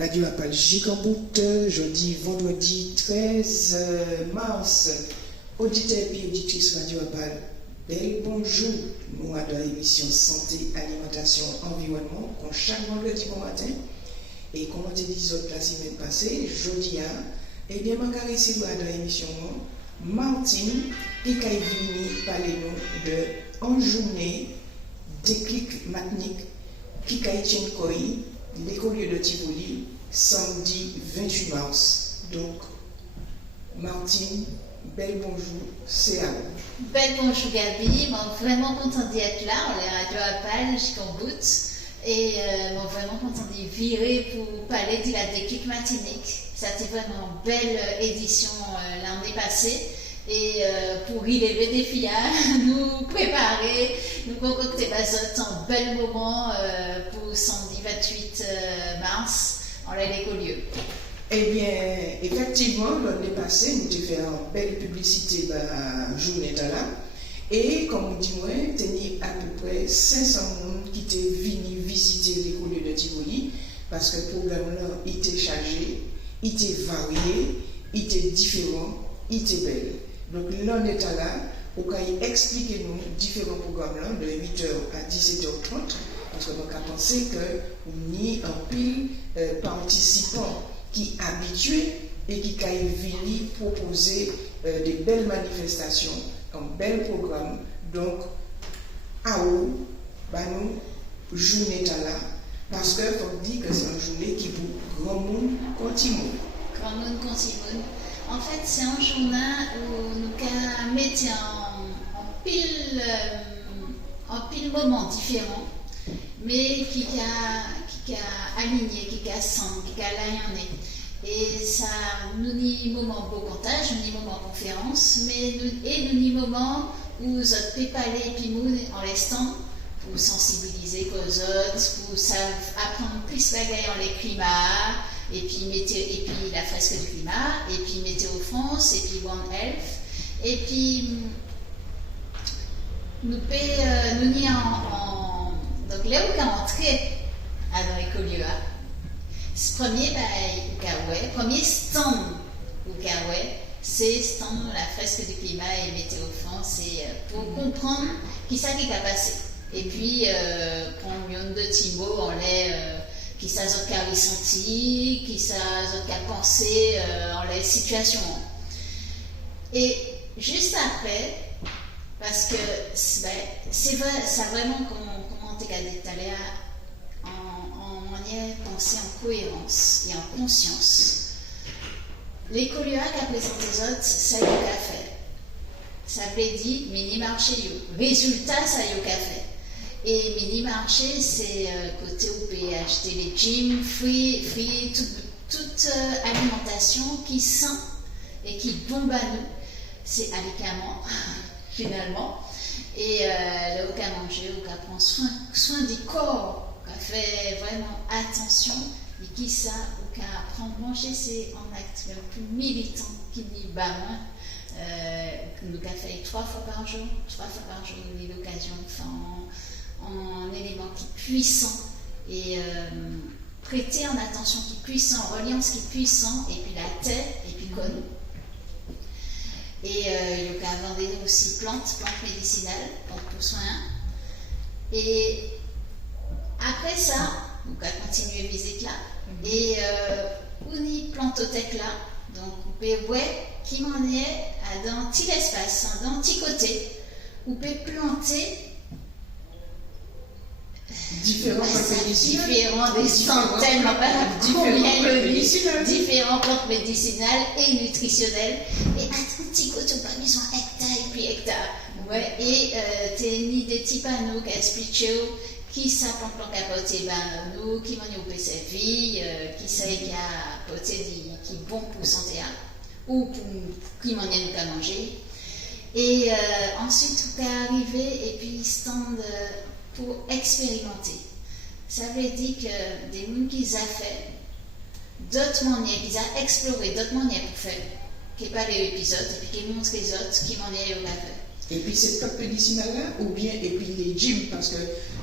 Radio Appel Gigambout, jeudi, vendredi 13 mars. Auditeurs et auditrices Radio Appel, bel bonjour. Nous avons l'émission Santé, Alimentation, Environnement, comme chaque vendredi bon matin. Et comme on dit la semaine passée, jeudi, eh bien, je vais ici dans l'émission Martine, qui a venu parler nous de en journée déclic matinique qui a été l'école de Tivoli, samedi 28 mars. Donc, Martine, bel bonjour, c'est à vous. Bel bonjour Gabi, je suis vraiment contente d'être là, on est Radio Appel, Gigambout, et je suis vraiment contente d'y virer pour parler de la déclic matinique. C'était vraiment une belle édition l'année passée. Et pour y lever des filles, nous préparer, nous concocter un bel moment pour samedi 28 mars en l'écolieu. Eh bien, effectivement, l'année passée, nous avons fait une belle publicité dans la journée de là. Et comme on dit, nous avons à peu près 500 personnes qui étaient venus visiter l'école de Tivoli parce que le programme là était chargé, il était varié, il était différent, il était belle. Donc, l'on est là, pour expliquer nous différents programmes là, de 8h à 17h30, parce que nous avons pensé que nous avons un pile participants qui sont habitués et qui ont venus proposer des belles manifestations, un bel programme. Donc, à où, nous, journée là, parce que faut dire que c'est une journée qui pour grand monde continue. Grand monde continue. En fait, c'est un journal où nous mettons en pile moments différents, mais qui a aligné, qui a sang, qui a l'aligné. Et ça, nous n'y moments beau comptage, nous n'y moments conférence, mais nous n'y moments où nous peut parler et puis nous en restant pour sensibiliser aux autres, pour apprendre plus bagaille en les climats. Et puis la fresque du climat, et puis Météo France, et puis One Health, et puis nous n'y donc là où on est entré dans l'écolieu, ce premier stand au Kaoué, c'est stand la fresque du climat et Météo France, et pour comprendre qui ça qui a passé. Et puis combien de petits mots on les qui ça a ressenti, qui ça a pensé en la situation. Et juste après, parce que c'est vrai, ça vraiment, comment tu as dit tout à l'heure, on y est pensé en cohérence et en conscience. L'écolieu qui a présenté les autres, ça y a fait. Ça veut dire mini-marché, résultat, ça y a fait. Et mini-marché, c'est côté où on peut acheter les gyms, fruits, toute alimentation qui sent et qui bombe à nous. C'est alicament, finalement. Et là, on peut manger, on peut prendre soin du corps, on fait vraiment attention. Et qui ça, on peut apprendre à manger, c'est un acte le plus militant qui n'y bat moins. Nous avons fait 3 fois par jour, nous avons eu l'occasion de faire en élément qui est puissant et prêter en attention qui est puissant, en reliance qui est puissant, et puis la terre, et puis connu. Et il y a vendre aussi plantes médicinales, plantes pour soins. Et après ça, on va continuer à visiter là. Et on y plantothèque là, donc on peut voir qui m'en est dans un petit espace, dans un petit côté, on peut planter différents des centaines, différentes plantes médicinales et nutritionnelles, et à tout petit côté, on a besoin hectares et puis hectares. Ouais, et t'es ni des petits panneaux qui expliquent qui ça plante capoter nous, qui m'en a servi, qui sait qui a poté qui est bon pour santé, ou pour qui m'en a nous à manger. Et ensuite, on peut arriver et puis stand pour expérimenter. Ça veut dire que des gens qui ont fait d'autres manières, qui ont exploré d'autres manières pour faire, qui n'est pas les épisodes, et puis qui montrent les autres qui manières ils ont fait. Et puis cette plantes médicinales-là, ou bien, et puis les gyms, parce que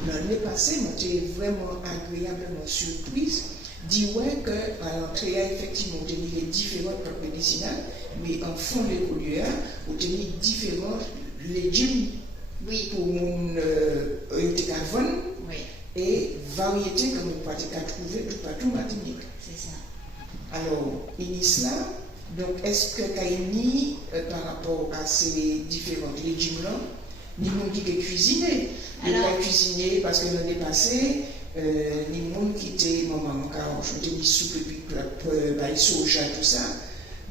l'année passée, moi, j'étais vraiment agréablement surprise dit ouais que à l'entrée, effectivement, on a les différentes plantes médicinales, mais en fond de l'écolieu, on a différents légumes Oui. pour mon vendre Oui, et variétés que on peut trouver tout partout en Martinique. c'est ça. Alors, il cela, donc est-ce que Kaini, par rapport à ces différents légumes-là, ni monde qui est cuisiné, il Alors- pas cuisiné parce que l'année passée, ni monde qui était maman car on était mis soupe et puis soja tout ça.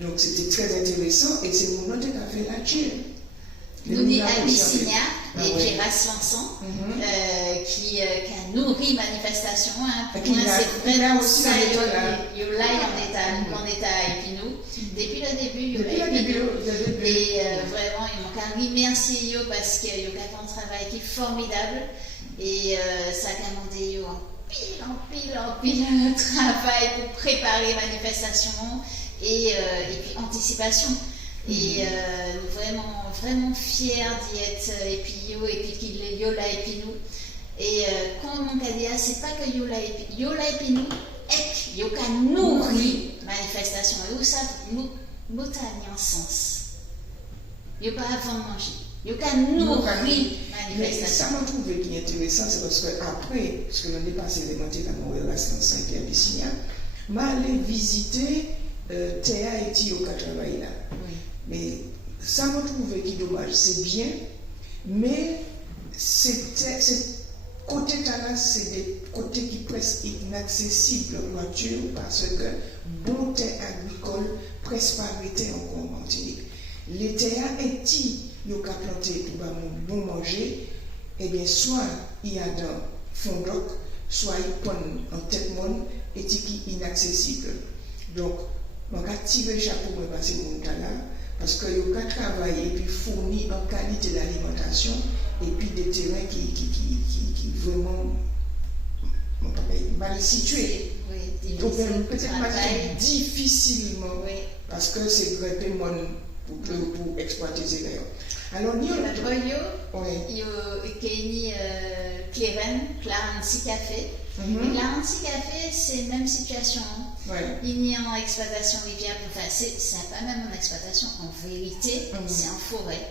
Donc c'était très intéressant et c'est le moment de fait la chire. Nous dit Abyssinia et ouais. puis Raslançon, qui a nourri manifestation. Hein. Pour Qui moi, l'a- c'est qui l'a vraiment aussi ça. dans l'école, là. Yola en état à Épinou. Depuis le début, Depuis Yola le début, Épinou. Et vraiment, ils m'ont qu'à remercier Yo parce que Yo a fait un travail qui est formidable. Et ça a demandé Yo en pile travail pour préparer manifestation et puis anticipation. Et vraiment fiers d'y être, et puis Yo, et puis qu'il est Yola et puis nous. Et comme on a dit, c'est pas que Yola et puis nous, et Yo a nourri manifestation. Et où ça, nous t'as en sens. Yo pas avant de manger. Yo a nourri Mais manifestation. ça m'a trouvé qui est intéressant, c'est parce que après, ce que l'année passée, j'ai monté la Montréal à 5 et Abyssinia, m'a allé visiter Théa et Tio qui travaillent là. Oui. Mais ça m'a trouvé qui dommage, c'est bien, mais c'est côté là, c'est des côtés qui presque inaccessibles aux voitures parce que bon terre agricole presque pas arrêté encore en Martinique. Les terres petits, ils ont planté pour bon manger, et bien soit il y a dans fond d'oc, soit ils prennent en tête monde et qui inaccessible. Donc, on va tirer le chapeau pour passer mon temps là. Parce que vous avez travaillé et puis fourni en qualité d'alimentation et puis des terrains qui vraiment mal situés. Oui, Donc peut-être travail. pas difficilement Oui. parce que c'est greffé pour exploiter ces rayons. Alors nous Il y a Kenny Clarence Café. Clarence Café, c'est la même situation. Ouais. Il y a en exploitation rivière, enfin, c'est pas même en exploitation, en vérité, c'est en forêt.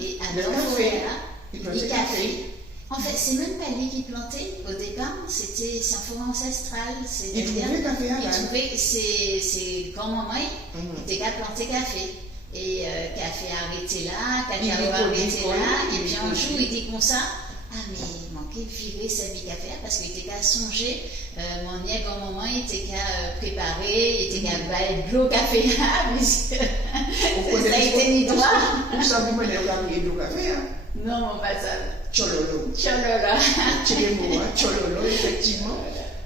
Et à Le la café. forêt là, Il il plantait café. En fait, c'est même pas lui qui plantait au départ, c'est en forêt ancestrale. Il trouvait le café à Il la. trouvait, c'est grand-maman, il était qu'à planter café. Et café arrêté là, café arrêté là, et puis un jour il dit comme ça, ah mais il manquait de virer sa vie café parce qu'il était qu'à songer, mon niègue au moment il était qu'à préparer, il était qu'à bailler de l'eau café là, puisque ça a été ni droit. Vous savez comment il a pris de l'eau café, hein? Non, pas ça. Chololo. Chololo. Chololo, effectivement.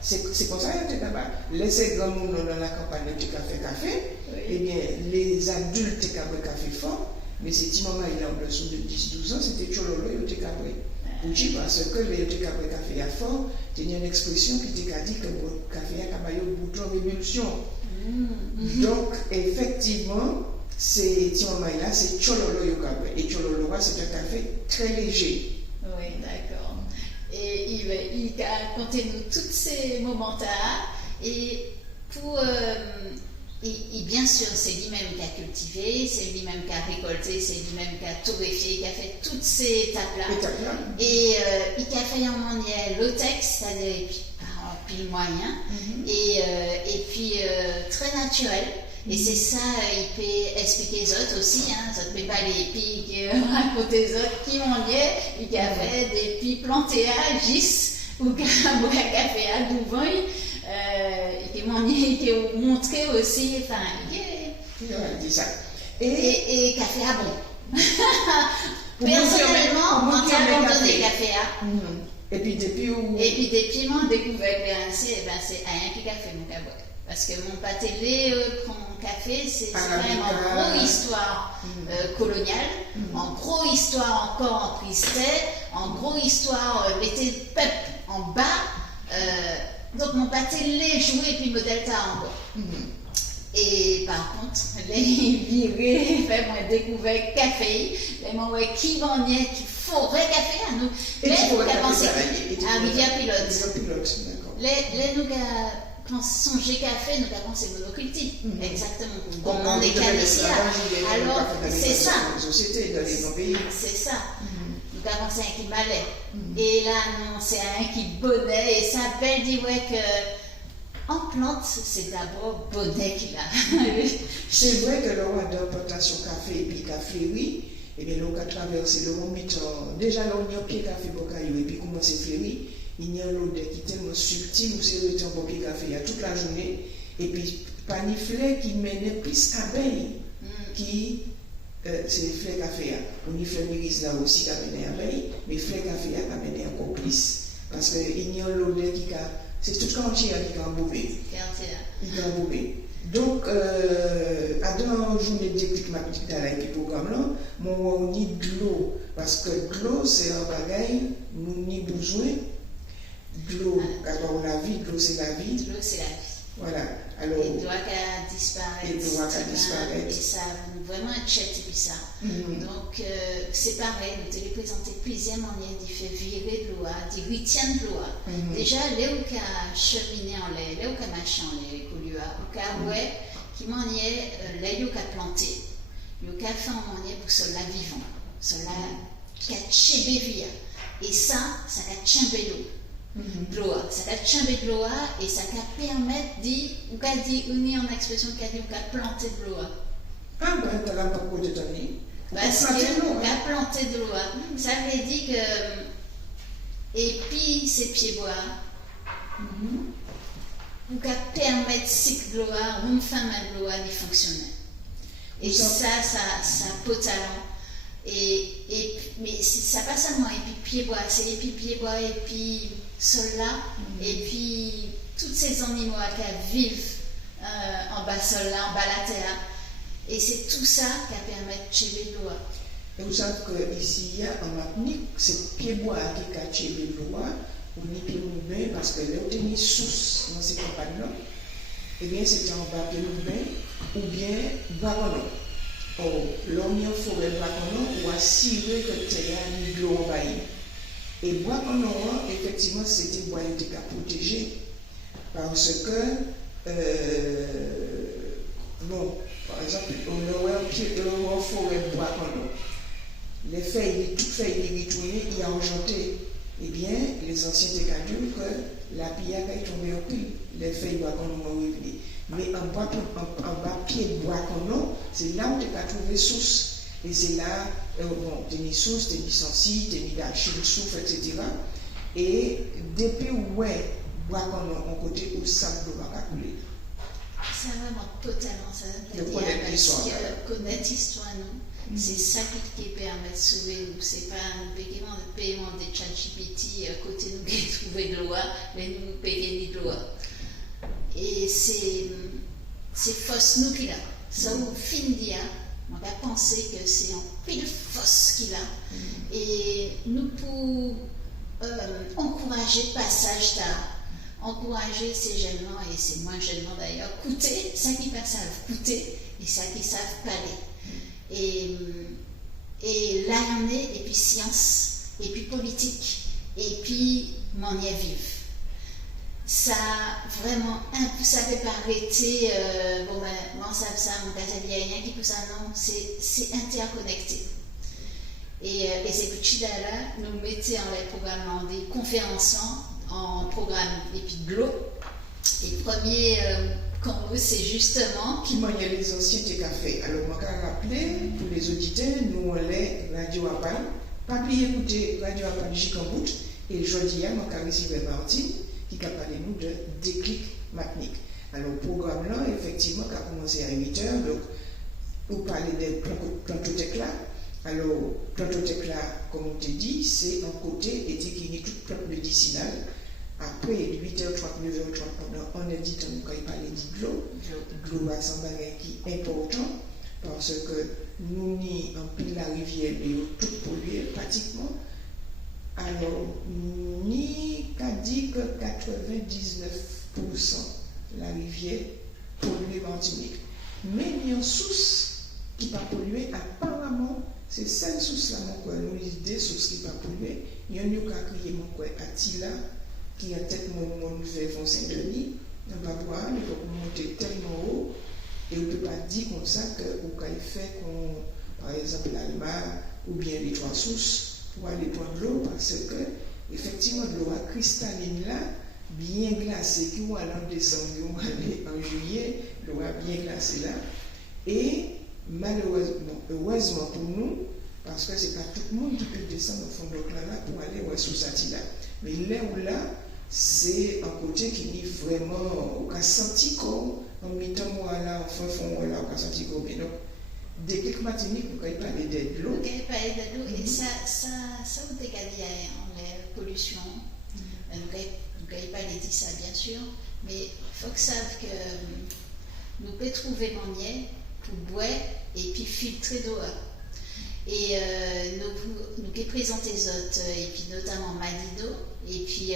C'est comme ça que tu là-bas. Laissez grand monde dans la campagne de café, Oui. eh bien, les adultes qui ont café fort, mais ces petits mamans, il a en dessous de 10-12 ans, c'était Chololo, ils étaient cabré. Pourquoi? Parce que les café à fort, il y a une expression qui t'a dit que le café a un bouton d'émulsion. Donc, effectivement, ces petits mamans là, c'est Chololo, et Chololo, c'est un café très léger. Oui, d'accord. Et il a raconté nous tous ces moments-là. Et pour. Et bien sûr, c'est lui-même qui a cultivé, c'est lui-même qui a récolté, c'est lui-même qui a torréfié, qui a fait toutes ces étapes-là. Et il a fait en manière low-tech, c'est-à-dire par pile moyen, et puis très naturel. Et c'est ça, il peut expliquer les autres aussi, hein. Ça ne peut pas les pics raconter les autres qui m'en est, il a fait des pics plantés à Gis, ou qui a boire un café à Douvaille, qui m'en est, qui a montré aussi, enfin, Il dit ça. Et café à bon. Personnellement, on a donné café à. Et puis depuis où. Et puis depuis moi, découvert que c'est un qui café mon cabot. Parce que mon pâté prend café, c'est quand même en gros histoire coloniale, en gros histoire encore en Pristet, en gros histoire mettez le peuple en bas. Donc mon pâté lait joué puis modèle delta encore. Et par contre, les virés, fait moi découvert café, les moi qui m'en est, qui forêt café à nous. Et les tu pourrais pensé à à Rivière Pilote. Rivière Pilote, d'accord. Les nous songer café, nous avons pensé monoculture. Exactement. Comme on est canadien. Alors, c'est ça. Société, dans les pays. C'est ça. Nous avons pensé un qui malais. Et là, non, c'est un qui bonnet. Et ça belle dit ouais que en plante, c'est d'abord bonnet qu'il a. C'est vrai que le roi d'importation café et puis café, oui. Et bien, l'on a traversé le moment, déjà là, on y a pied café pour caillou, et puis commencer à fleurir. Il y a l'odeur qui est tellement subtile, où c'est le temps pour pied café, il y a toute la journée. Et puis, paniflet qui mène plus abeilles, qui, c'est les fleurs café. On y fait l'iris là aussi qui amène abeilles, mais fleurs café qui amène encore plus. Parce qu'il y a l'odeur qui a, c'est tout quartier qui a embourbé. Il a embourbé. Donc, à dans journée de déclic mathématique dans le programme là, on a de l'eau parce que l'eau c'est un bagage, nous avons besoin de l'eau. Quand on a la vie, l'eau c'est la vie. L'eau c'est la vie. Voilà. Alors, il doit disparaître. Il doit disparaître. Et ça vraiment un chat et puis ça. Donc, c'est pareil, nous te présenter plusieurs manières de faire virer de l'eau, de retirer de l'eau. Déjà, là où il a cheminé en l'air, là où il a marché en l'air, ouais, qui maniait là où il a planté, il a fait un manière pour cela vivant, cela qui a chébé via. Et ça a chambé l'eau. Ça a chambé de l'eau et ça a permettre de, ou qu'a dit, unir en expression qu'a dit, ou qu'a planté de l'eau. Ah ben, tu n'as pas beaucoup de temps. Parce qu'a planté de l'eau. Ça veut dire que, et puis ces pieds bois, ou qu'à permettre cycle de l'eau, une femme de l'eau de fonctionner. Et ça peut talent. Mais ça passe seulement, et puis pieds bois, c'est les pieds bois, et puis sol-là, et puis tous ces animaux qui vivent en bas sol-là, en bas la terre. Et c'est tout ça qui permet de chéber l'eau. Et vous savez qu'ici, il y a en Martinique, c'est pieds bois qui a chéber l'eau, on y pieds mouvements, parce que là, on a une source dans ces campagnes-là, et bien c'était en bas pieds mouvements, ou bien baronneau. Or, l'on y a forêt baronneau, ou à cirer que tu as de l'eau envahie. Et bois en or, effectivement, c'était bois qui était protégé. Parce que, bon, par exemple, on a un pied de l'eau forêt bois en or. Les feuilles, toutes feuilles les retournées, il y a enchanté. Eh bien, les anciens étaient dit que la pillaque est tombée au pile. Les feuilles bois en or revenues. Mais en bas pied de bois en or, c'est là où tu as trouvé source. Et c'est là, bon, tu as mis source, tu as mis sensi, tu as mis d'achille, souffle, etc. Et depuis où est bois qu'on a en côté où ça ne va pas couler. Ça vraiment totalement ça. Connaître l'histoire. Connaître l'histoire, nous. C'est ça qui permet de sauver nous. C'est pas un paiement de ChatGPT à côté de nous qui trouver de loi, mais nous payer de loi. Et c'est fausse nous qu'il a. Ça où fin dia. On va penser que c'est un pile fosse qu'il a. Et nous pour encourager le passage encourager ces jeunes-là, et c'est moins jeunes d'ailleurs, écouter ça qui ne savent écouter et ça qui savent parler. Et l'année, et puis science, et puis politique, et puis manière vive. Ça vraiment, ça ne peut pas arrêter, bon ben, moi ça, mon gars, il n'y a rien qui peut ça, non, c'est interconnecté. Et c'est que Chidala nous mettait en les programmes des conférences en programme et puis de l'eau. Et le premier campus, c'est justement. Qui maniait les anciens des cafés. Alors, je vais rappeler pour les auditeurs, nous on est Radio Apal. Pas oublier écouter Radio Apal J-Cambout. Et jeudi, je vais recevoir Martine qui a parlé nous de déclic mathématique. Alors, le programme là, effectivement, qui a commencé à 8h. Donc, vous parlez des plantothèques là. Alors, plantothèque là, comme on te dit, c'est un côté et qui est toute plante médicinale. Après 8h30, 9h30, on a dit quand il parlait de l'eau. L'eau a un bagage qui est important parce que nous ni en pile la rivière et tout pollué pratiquement. Alors, ni qu'a dit que 99% la rivière polluée Martinique. Mais il y a une source qui pas polluée apparemment. C'est cette source-là, mon quoi, nous des sources qui pas polluées. Il y a un qui a crié mon quoi, Attila, qui a tête mon fait Saint-Denis, on va voir, il faut monter tellement haut, et on ne peut pas dire comme ça qu'on fait par exemple l'Alma ou bien les trois sources pour aller prendre l'eau, parce que effectivement l'eau cristalline là, bien glacée, qui va aller en décembre, qui va aller en juillet, l'eau bien glacée là, et malheureusement, heureusement pour nous, parce que c'est pas tout le monde qui peut descendre au fond de l'eau là pour aller sous cette là. Mais là où là, c'est un côté qui est vraiment au cas senti comme en mettant moi là, en fond là, au cas senti comme. Donc, dès quelques matinées, vous pouvez parler de l'eau. Vous pouvez parler de l'eau, et ça vous décale en la pollution. Nous pouvons pas les dire ça, bien sûr, mais il faut que savent que nous pouvons trouver manière pour boire et puis filtrer l'eau. Et nous pouvons présenter les autres, et puis notamment Malido, et puis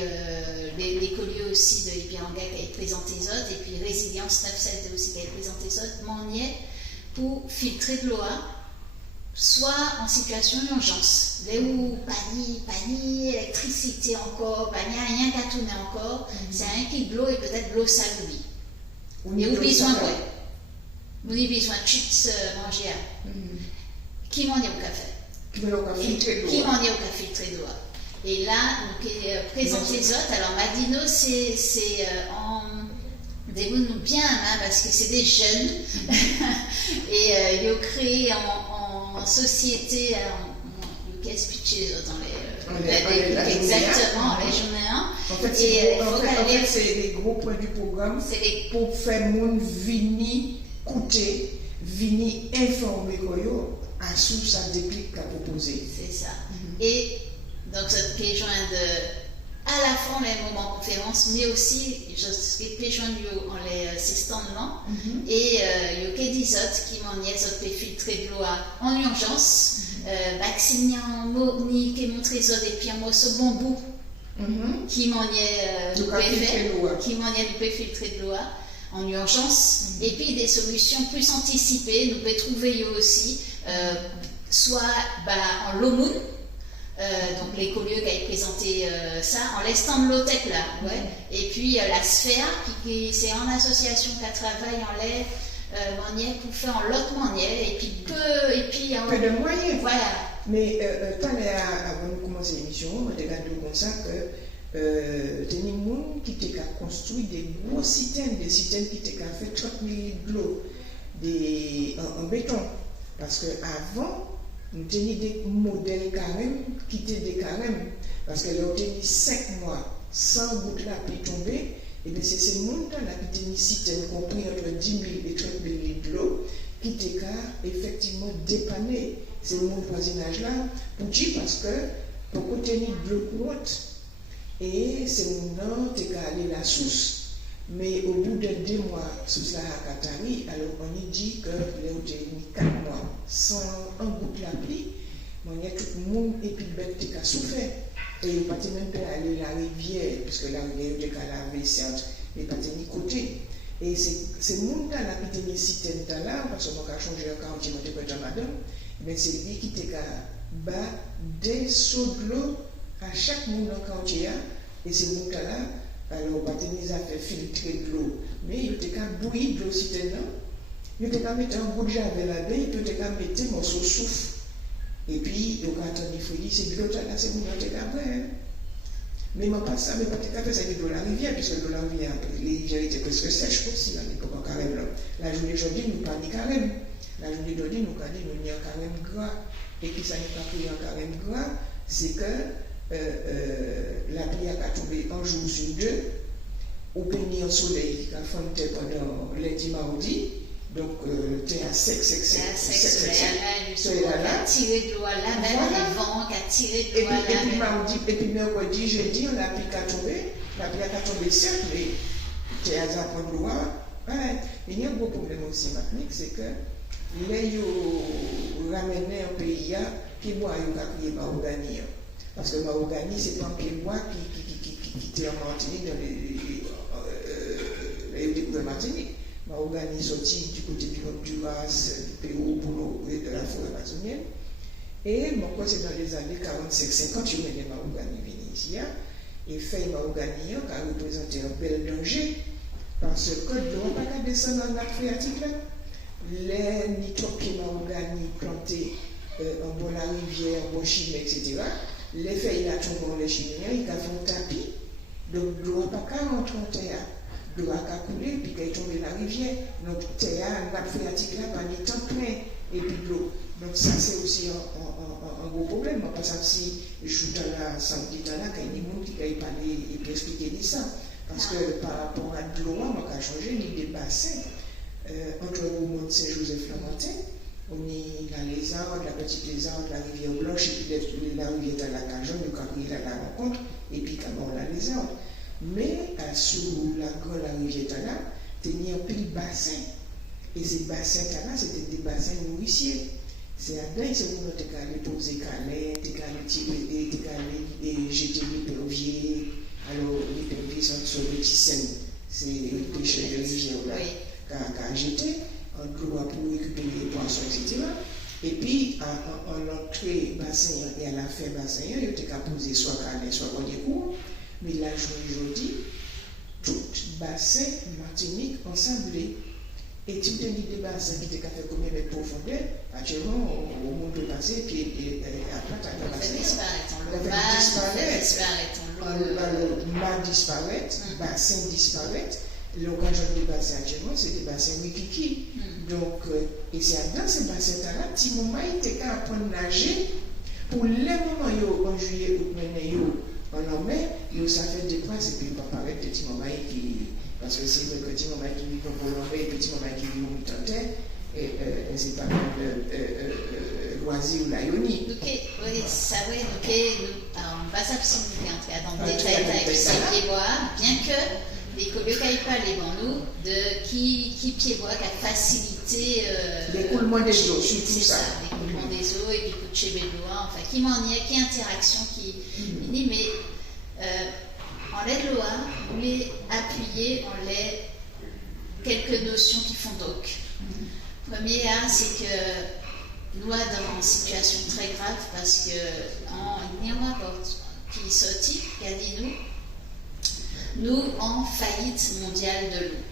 les colliers aussi de Ipiranga qui a présenté les autres, et puis Résilience 9-7 aussi qui a présenté les autres, manière pour filtrer de l'eau, soit en situation d'urgence, là où pas ni électricité encore, pas ni rien qu'à tourner encore, c'est un qui de l'eau et peut-être de l'eau salouie. Et ou besoin de vous avez besoin de chips manger. Qui m'en est au café? Qui m'en est au café filtré d'eau? Et là, nous présentons les autres. Alors Madino, c'est déroule-nous bien, parce que c'est des jeunes. Et ils ont créé en société, ils ont expliqué les autres dans les exactement, les journées 1. En fait, c'est les gros points du programme pour faire mon vini coûter, vini informer à sous sa déclic qu'a proposé. C'est ça. Et donc, cette question à la fois les moments conférence, mais aussi, je suis péjon en les stands là, et il y a que des autres qui m'ont dit qu'ils peuvent filtrer de l'eau en urgence, vacciniant, ni qui montrent les autres, et puis un mot ce bon bout, qui m'ont dit nous pouvons filtrer de l'eau en urgence, et puis des solutions plus anticipées, nous pouvons trouver aussi, soit en l'Omoun, donc les colliers qui avaient présenté ça, en laissant de l'OTEC là, et puis la Sphère, qui c'est en association qui travaille en l'air, manière pour faire en l'autre manière, et puis peu de moyens. Voilà. Mais avant de commencer l'émission, on regarde comme ça que des gens qui ont construit des gros citernes, des citernes qui ont fait 30 000 litres de l'eau en béton. Parce qu'avant, nous tenions des modèles carèmes qui étaient des carèmes. Parce que là, on tenu 5 mois sans goutte la pluie tomber. Et bien, c'est ces mondes-là qui tenaient citernes compris entre 10 000 et 30 000 litres de l'eau qui étaient effectivement dépanner ces mondes voisinage-là pour dire parce que pour tenir de l'eau courante. Et ces mondes-là, tu as allé la source. Mais au bout de 2 mois, sous la Katari, alors on y dit que les ont mis 4 mois sans un bout de la pluie. Il y a tout le monde et puis le bête qui a souffert. Et il n'y a pas même pas aller à la rivière, puisque la rivière est laver, certes, mais pas ni côté. Et c'est le monde là qui était mis citernes là, parce qu'on a changé le quartier, on était pas madame, mais c'est lui qui était bas des seaux de l'eau à chaque monde dans le quartier. Et c'est le monde là. Alors, on a fait filtrer de l'eau, mais il était qu'à bouillir de l'eau citerne, il était qu'à mettre un bout de javel là-dedans, il était qu'à mettre un morceau de souffle. Et puis, il a attendu, il faut dire, c'est de l'eau là, c'est bon, il était qu'à vrai. Mais il m'a pas ça, mais pas qu'à faire ça avec de la rivière, puisque de la rivière, les rivières étaient presque sèches aussi à l'époque en carême là. La journée d'aujourd'hui, nous pas ni carême. La journée d'aujourd'hui, nous pas dit, nous n'y a carême gras. Et qui ça n'est pas pris en carême gras, c'est que la pluie a tombé un jour sur 2, au pénis en soleil, qui a fondu pendant lundi, mardi, donc t'es à sec, soleil là, tiré de l'eau là, même les vents qui a tiré de l'eau là. Et puis mardi, et puis mercredi, jeudi, on a pluie qui a tombé, la pluie a tombé certes, mais t'es à prendre l'eau. Il y a un gros problème aussi maintenant, c'est que les ramener un pays qui boit un crier mahogany. Parce que mahogany, c'est pas un pied bois qui était en Martinique, dans les découvertes Martinique. Mahogany sorti du côté du Honduras, du Pérou, et de la forêt amazonienne. Et mon quoi, c'est dans les années 45-50, je mets des mahogany venus ici, et fait mahogany qui a représenté un bel danger Parce que l'eau n'a pas qu'à descendre dans la nappe phréatique là. Les nitropiens organiques plantés en bon la rivière, en bon chimie, etc. Les feuilles là tombent dans les chimiens, ils font un tapis. Donc l'eau n'a pas qu'à rentrer en terre. L'eau n'a qu'à couler, puis qu'elle tombe dans la rivière. Donc terre, la nappe phréatique là, pas ni temps plein, et puis de l'eau. Donc ça c'est aussi un gros problème. Parce que si je joue dans la santé, là, quand il y a des gens qui peuvent parler et puis expliquer ça. Parce que par rapport à de l'eau, on a changé ni des bassins. Entre le monde de Saint-Joseph-Lamantin, on est dans les arbres, la petite les arbres, la rivière Blanche, et puis la rivière de la Cajon, nous avons la rencontre, et puis quand on a les arbres. Mais sous la grande rivière là, il y a un petit bassin. Et ces bassins-là, c'était des bassins nourriciers. C'est là-dedans, c'est où on a allé poser calais, on a allé jeter les perviers. Alors, les perviers sont sur les petits scènes. C'est les pêcheurs de rivière là. Quand j'étais, on doit pour récupérer les poissons, etc. Et puis, en l'entrée bassin et à la fin bassin, il était qu'à poser soit calais, soit dans les cours. Mais là, aujourd'hui, tout bassin Martinique ensemblé. Et tu te dis des bassins qui étaient fait combien de profondeur, actuellement, au monde de bassin, puis après, tu as un bassin. Le mal disparaît, le bassin disparaît. L'occasion des bassins actuellement, c'est des bassins wikiki. Donc, et c'est dans ces bassins-là, petit moment, il était qu'à apprendre à nager. Pour les moments, en juillet, août, en mai, ça fait des fois, et puis il va paraître des petits moments qui. Parce que c'est le petit moment qui vit au Colombie et le petit moment qui vit au Mutantais, et c'est pas comme loisir ou la Ioni. Oui, ça, oui, on va s'abstenir dans le détail avec ces pieds-bois, bien que les Koliokaïpa, les Bandous, qui pieds-bois, qui a facilité l'écoulement des eaux, surtout ça. L'écoulement des eaux et puis Kuchebelloa, enfin, qui interaction, qui. Mais. En l'aide de Loa, vous voulez appuyer en l'aide quelques notions qui font donc. Premier, c'est que nous sommes dans une situation très grave parce que en y a un rapport qui est sorti, qui a dit nous en faillite mondiale de l'eau.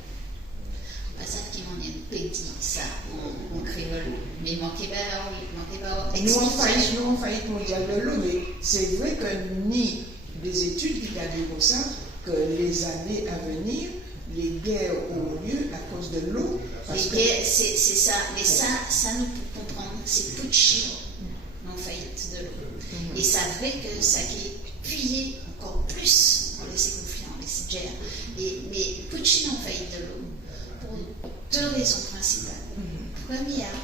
Pas ça qui m'en est petit, ça, en créole. Mais il manquait pas. Nous en faillite mondiale de l'eau, mais c'est vrai que ni des études qui disent comme ça que les années à venir, les guerres auront lieu à cause de l'eau. Les guerres, c'est ça. Mais ça nous peut comprendre. C'est Pucci en faillite de l'eau. Et ça vrai que ça qui appuyé encore plus en laisser conflit, en laisser guerre. Mais Pucci en faillite de l'eau pour deux raisons principales. Première,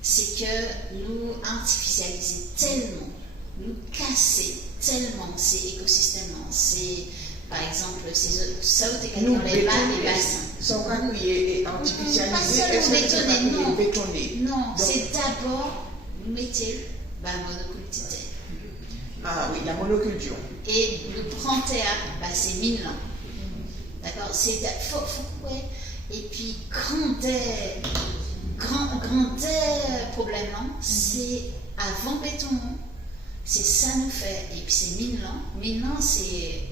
c'est que nous artificialisons tellement, nous casser tellement ces écosystèmes, c'est par exemple ça où tu dans les bassins. Sans est artificialisé, bétonné. Non, c'est d'abord nous mettons la monoculture. Ah oui, la monoculture. Et nous prenons terre, c'est 1000 ans. D'accord, c'est et puis grand problème, c'est avant béton. C'est ça nous fait. Et puis c'est 1000 ans. 1000 ans, c'est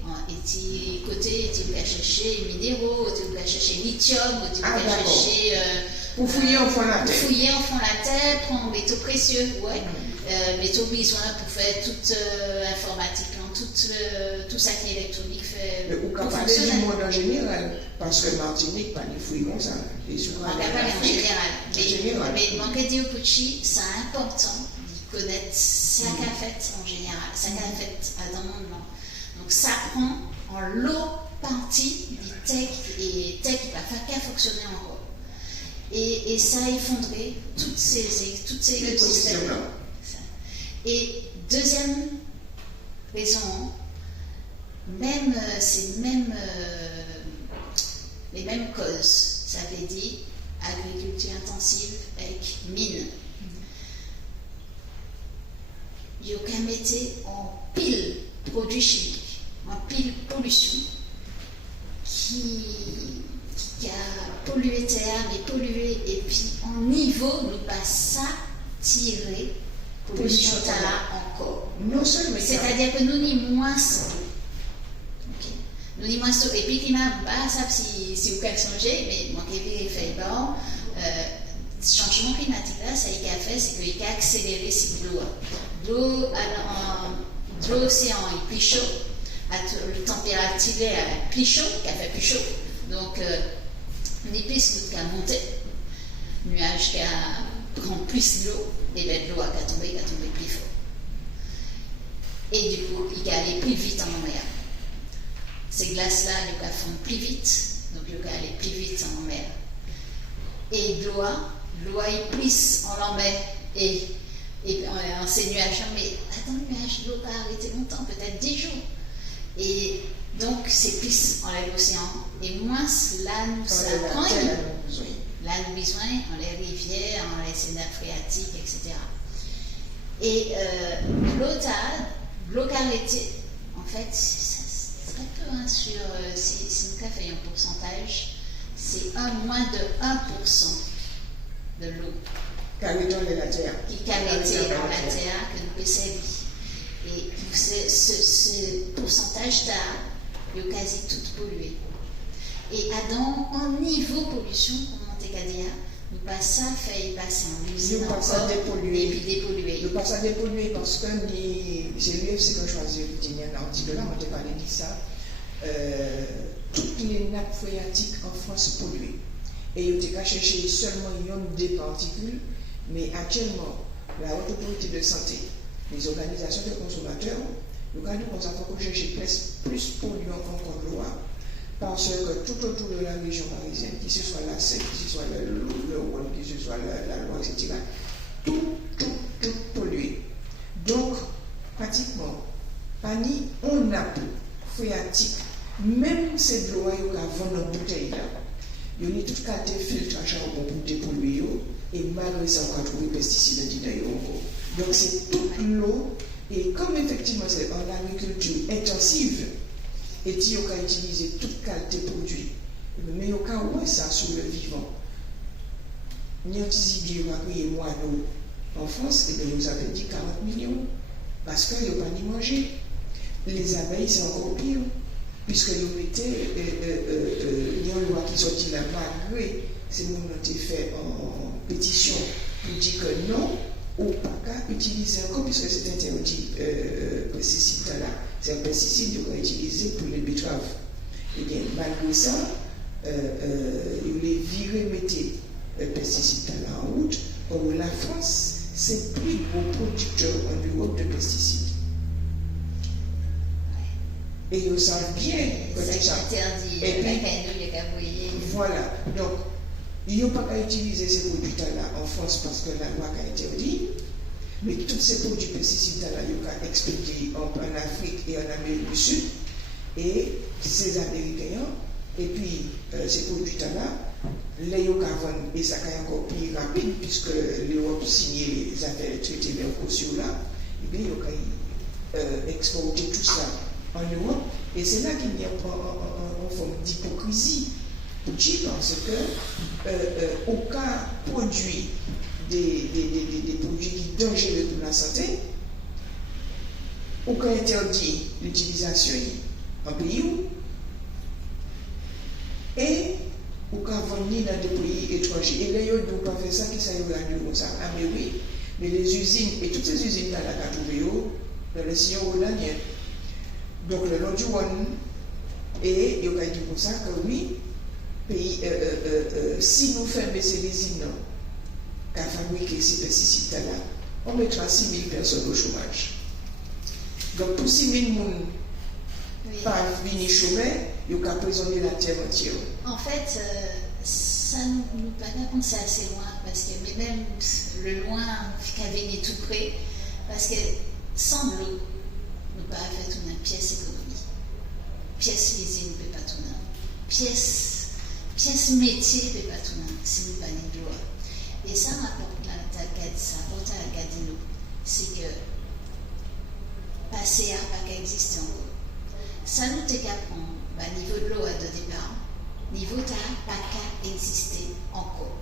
côté, tu vas chercher minéraux, tu vas chercher lithium, tu vas chercher. Pour fouiller en fond la terre. Fouiller en fond la terre, prendre métaux précieux, ouais. Métaux besoin pour faire toute informatique, tout ça qui est électronique. Mais ou qu'à parler du monde en général, parce que Martinique, pas les fouilles comme ça. On va parler en général. Mais manquer de Pucci, c'est important. Connaître ça qu'a fait en général, ça qu'a fait dans le monde. Donc ça prend en l'eau partie du tech et tech qui va faire qu'à fonctionner encore. Et ça a effondré toutes ces écosystèmes. Et deuxième raison, les mêmes causes, ça veut dire agriculture intensive avec mine. Il y a mettre en pile produits chimiques, en pile pollution qui a pollué terre, mais pollué, et puis en niveau, nous pas s'attirer pollution là encore. Non seulement. C'est-à-dire que nous n'y moins ça. Okay. nous dis moi et puis qui m'a pas ça si vous pouvez changer mais moi qui ai fait bon changement climatique là ça y a fait c'est qu'il a accéléré ce l'eau l'océan est plus chaud la température est plus chaud qui a fait plus chaud donc l'épice qui a monté nuage qui a prend plus l'eau et l'eau a tombé plus fort et du coup il a allé plus vite en mer ces glaces là ils fondent plus vite donc il a aller plus vite en mer et l'eau est plus en l'enmer et en ces nuages mais attends le nuage l'eau pas arrêté longtemps peut-être 10 jours et donc c'est plus en l'océan et moins là nous ça prend là nous besoin en les rivières en les nappes phréatiques etc et l'eau arrêtée en fait c'est très peu hein, sur si nous avons fait un pourcentage c'est moins de 1% de l'eau qui arrêté dans la terre que nous pouvons servir et ce pourcentage là est quasi tout pollué et en niveau pollution comme on t'a dit nous pas ça fait passer en usine encore et puis dépolluer nous pas ça dépolluer parce que c'est l'UFC qui a choisi le dernier article là on t'a parlé de ça toutes les nappes phréatiques en France polluées et il a cherché seulement des particules mais actuellement la Haute Autorité de Santé les organisations de consommateurs nous avons cherché plus polluants encore de l'eau parce que tout autour de la région parisienne, que ce soit la Seine, que ce soit le Rhône, que ce soit la Loire, etc., tout pollué. Donc, pratiquement, pas ni on a peu phréatique, même cette l'eau qui a vendu dans bouteille là, il y a tout cas des filtres à charbon pour dépolluer et malgré ça, on a trouvé des pesticides dans donc, c'est toute l'eau, et comme effectivement c'est en agriculture intensive, et il faut utiliser toute qualité de produits. Mais il y a ça sur le vivant. Nous avons dit en France, et nous avons dit 40 millions. Parce qu'il n'y a pas ni manger. Les abeilles, c'est encore pire. Puisque nous mettons une loi qui sortit là malgré ces mots ont été faits en pétition pour dire que non, ou pas qu'à utiliser encore, puisque c'est interdit pesticide là. C'est un pesticide qu'on a utilisé pour les betteraves. Et bien, malgré ça, il les virer, mettre le pesticide là en route. Or, la France, c'est le plus gros producteur en Europe de pesticides. Et ils savent bien que c'est ça. Interdit. Et puis, voilà. Donc, ils n'ont pas qu'à utiliser ces produits-là en France parce que la loi a interdit. Mais tous ces produits pesticides-là, ils ont expédiés en Afrique et en Amérique du Sud. Et ces Américains, et puis ces produits-là, les vendent, et ça est encore plus rapide, puisque l'Europe signe les affaires traitées Mercosur-là, et bien ils ont exporté tout ça en Europe. Et c'est là qu'il y a une forme d'hypocrisie. Parce que aucun produit des produits qui sont dangereux pour la santé, aucun interdit l'utilisation en pays et aucun vendu dans des pays étrangers. Et là, ils ne doivent pas faire ça, qui ça y est comme ça. Ah, mais oui, mais les usines, et toutes ces usines-là, la Catou dans les sillons hollandiens. Donc, le long du Rhône, et il y a dit comme ça que oui, pays, si nous fermons ces usines qui a fabriqué ces pesticides-là, on mettra 6 000 personnes au chômage. Donc pour 6 000 personnes pas venir chômer, il y a prisonnier la terre entière. En fait, ça nous pas compte ça assez loin, parce que même le loin, qu'à venir tout près, parce que sans l'eau, nous pas faire tout une pièce économie. Pièce usine ne peut pas tout pièce métier ne peut pas tout si nous pas de l'eau. Et ça rapporte à Gadino, c'est que passer à pas qu'existe encore. Ça nous t'apprend, niveau de l'eau à de départ, niveau de pas qu'à exister encore.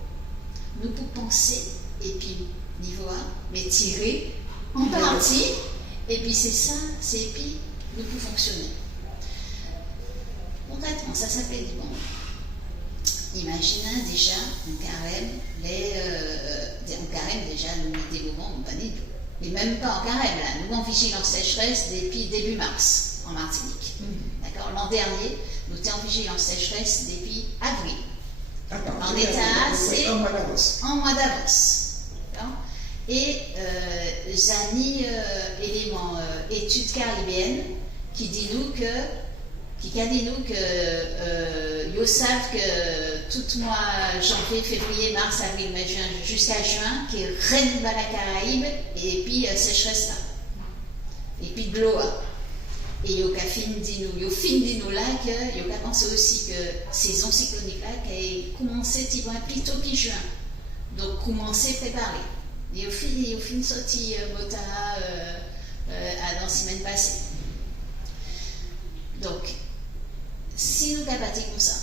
Nous pouvons penser, et puis niveau A, mais tirer en partie, et puis c'est ça, c'est puis nous pouvons fonctionner. concrètement, ça s'appelle du bon. Imaginez déjà un carême, déjà, nous mettons le vent, pas dit. Mais même pas en carême, là, nous en vigilance sécheresse depuis début mars en Martinique. D'accord. L'an dernier, nous étions en vigilance sécheresse depuis avril. En état, c'est en mois d'avance. Et j'ai mis élément études caribéennes qui dit nous que ils savent que tout mois janvier, février, mars, avril, mai, juin, jusqu'à juin, qui règne dans la Caraïbe, et puis sécheresse là. Et puis de l'eau. Et il y a fin dit nous là que il y a pensé aussi que saison cyclonique là qui a commencé plus tôt que juin. Donc commencer à préparer. Et au fin sorti Mota dans la semaine passée. Donc si nous avons bâti comme ça,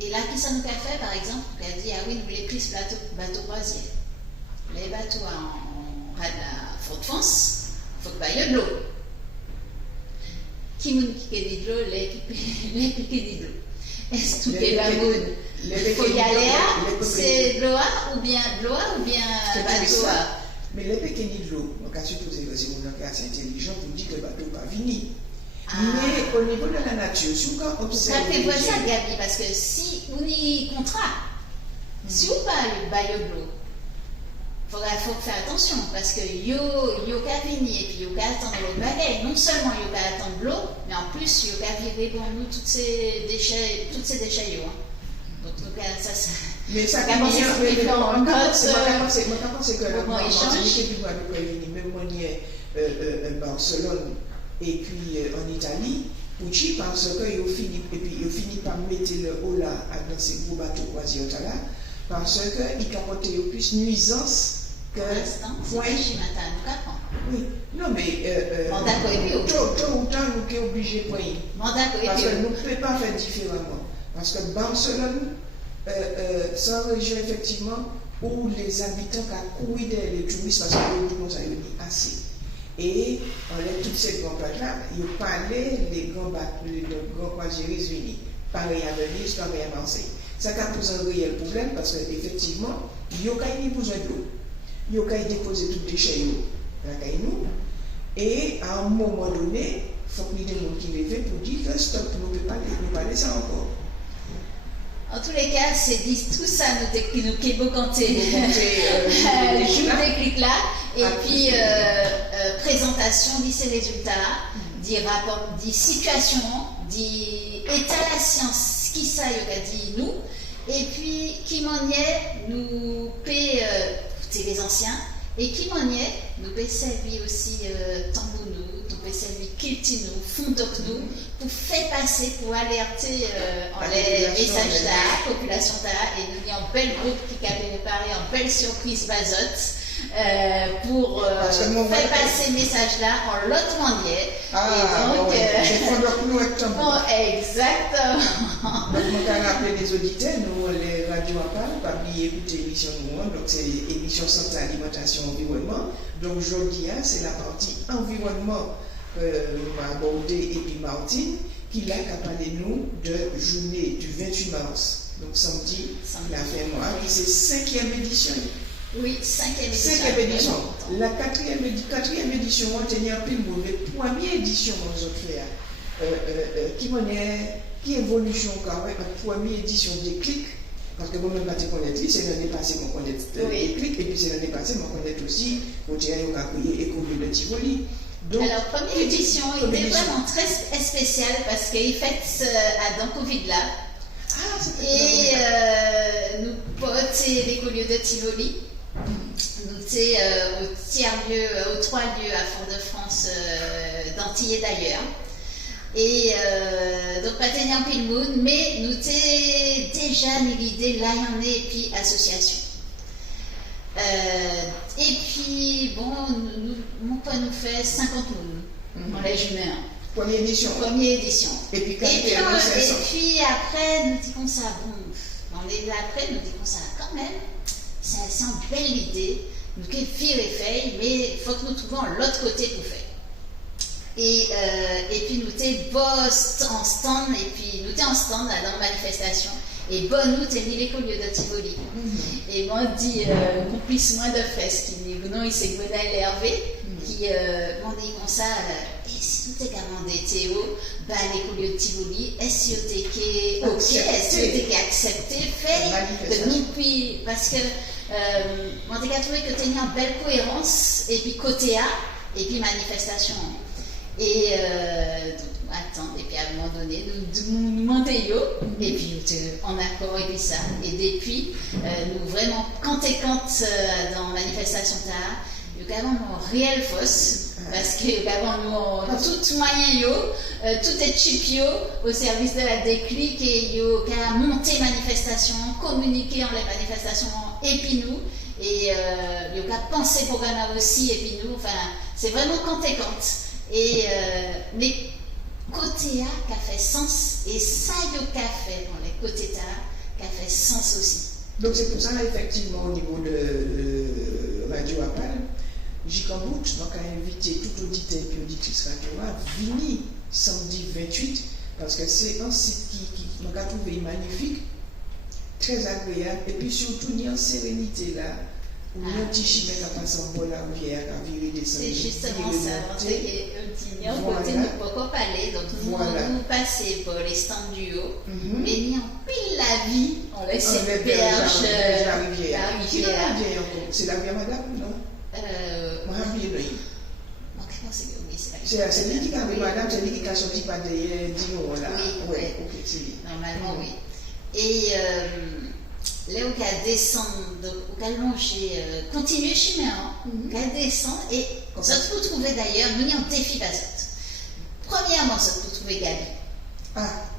et là, qui ça nous a fait, par exemple, on a dit, ah oui, nous voulons plus bateau croisier. Les bateaux en rade la Fort-de-France, il faut qu'il y ait de l'eau. Qui nous qui de l'eau, les piquets de l'eau. Est-ce que tout est bagoun? Il faut y aller à, c'est de l'eau ou bien bateau à? Mais les piquets de l'eau, on a supposé que c'est mon assez intelligent pour dire que le bateau va venir. Mais au niveau de la nature, si on observe. Ça fait voir ça, Gabi, parce que si on y contrat, si on parle de baillot de l'eau, il faut faire attention, parce que yo qu'à venir et puis yo qu'à attendre l'autre bagaille. Non seulement yo qu'à attendre de l'eau, mais en plus yo qu'à virer pour nous tous ces déchets. Donc ça. Mais ça commence à se faire en code. Moi, je pense que le Martinique est venir, même moi, Barcelone. Et puis en Italie, Pucci, parce qu'ils finissent par mettre le haut là dans ces gros bateaux croisiers là, parce qu'ils capotent plus nuisance que. Oui, non, mais. Tôt ou tard, nous sommes obligés de payer. Parce que nous ne pouvons pas faire différemment. Parce que Barcelone, c'est une région effectivement où les habitants ont couru les touristes parce que les touristes ont assez. Et on a toutes ces grands plages-là, ils parlaient des grands croisières unis, pareil à Venise, pareil à Marseille. Ça pose un réel problème parce qu'effectivement, il y a besoin de l'eau. Il y a déposer tous les déchets là, et à un moment donné, il faut qu'il y ait des gens qui lèvent pour dire que stop, nous ne pouvons pas laisser ça encore. En tous les cas, c'est tout ça nous qui est beau canter. Je vous déclic là. Et puis, présentation de ces résultats, des rapports, des situations, des états de la science, qui ça y a dit nous, et puis qui m'en est, nous paie, c'est les anciens, et qui m'en est, nous paie servir aussi Tambounou, nous paie servir Kiltinou, Fondoc-nous, pour faire passer, pour alerter les messages là, la population là, et nous y a un bel groupe qui a préparé une belle surprise bazote. Pour faire passer ce message-là en l'autre manière. C'est Fondoc-nous exactement. Donc, on a rappelé les auditeurs, nous, les radios à part, pas oublier écouter l'émission nous, donc c'est l'émission Santé, Alimentation, Environnement. Donc, aujourd'hui, c'est la partie environnement abordée et puis Martine, qui a parlé nous de journée du 28 mars. Donc, samedi, la fin mois, qui c'est 5e édition. Oui, 5e édition. La 4e édition, on tenait un peu la première édition, on a fait, qui évolution quand même, la première édition Déclic, parce que moi-même, je connais, c'est l'année passée, je connais Déclic, et puis c'est l'année passée, je connais aussi, au théâtre, on a créé École de Tivoli. Alors, première édition, il était vraiment très spéciale parce qu'il fait dans Covid là. Et nous potes, c'est l'école de Tivoli. Nous sommes aux 3 lieux à Fort-de-France, d'Antillais d'ailleurs. Et donc, pas tenir en pile moon, mais nous sommes déjà l'idée là, y en est, et puis association. Et puis, bon, mon point nous fait 50 moon, on l'a jumelé. Première édition. Et puis, après, nous disons ça, après, nous disons ça quand même. C'est une belle idée, nous qui faire et fait, mais il faut que nous trouvions l'autre côté pour faire. Et puis nous t'es boss en stand, et puis nous t'es en stand là, dans la manifestation. Et bon, nous t'es mis l'école de Tivoli. Et moi, dit, complice moins de fesses, qui dit, non, il s'est gouverné Hervé, qui m'ont dit comme ça, et si nous t'es commandé Théo, bah, l'école de Tivoli, est-ce que t'es ok, est-ce que t'es accepté, fait, de nous, puis, parce que, on t'a trouvé que t'es une belle cohérence, et puis côté A, et puis manifestation. Et donc, attends, et puis à un moment donné, nous demandons, et puis en accord avec ça. Et depuis, nous vraiment, quand dans la manifestation, nous avons une réelle fausse, parce que nous avons tout moyen, tout est chip au service de la déclic, et nous avons monté manifestation, communiqué en les manifestations, et puis nous, et nous avons pensé programme aussi, et puis nous, enfin, c'est vraiment quand. Et mais côté A qui a fait sens, et ça y a fait dans les côtés A qui a fait sens aussi. Donc c'est pour ça là effectivement au niveau de Radio Apal, Jikambout donc a invité tout auditeur et auditrice Radio A venir samedi 28 parce que c'est un site qui m'a trouvé magnifique, très agréable et puis surtout il y a une sérénité là. Ou un petit chimère qui passe en bas la rivière, qui a viré des c'est justement ça. On dit, on côté nous pouvons parler, donc nous passer pour les stands du haut, mais ni en pile la vie, on laisse les berges, la rivière. C'est la rivière madame, non? Moi, j'ai oublié le nom. Comment c'est que oui, c'est lui qui a vu madame, c'est lui qui a sorti par derrière Dion là. Oui, ok, c'est lui. Normalement, oui. Et là où qu'elle descend, où qu'elle longe, continuer chemin, qu'elle descend, et ça te peut trouver d'ailleurs, nous y en défi pas ça. Premièrement, ça te peut trouver Gabi.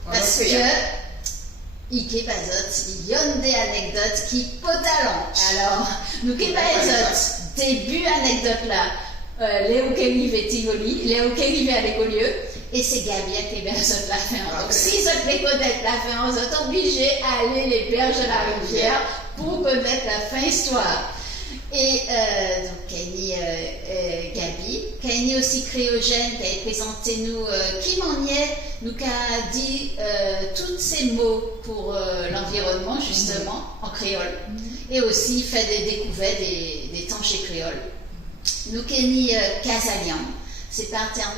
Parce que, Ike Bazot, il y a des anecdotes qui pot talent. Alors, nous qui Bazot, début anecdote là, Léo Kelly et Tivoli, Léo Kelly à l'écolieu, et c'est Gabi qui héberge la fin. Donc, si ça te les connaître la fin, vous êtes obligé à aller l'héberge de la rivière pour connaître la fin histoire. Et donc, Kenny Gabi, Kenny aussi Créogène, qui a présenté nous, qui m'en est, nous a dit tous ces mots pour l'environnement, justement, en créole. Et aussi fait des découvertes des temps chez créole. Nous, Kenny Casalian. C'est partenaire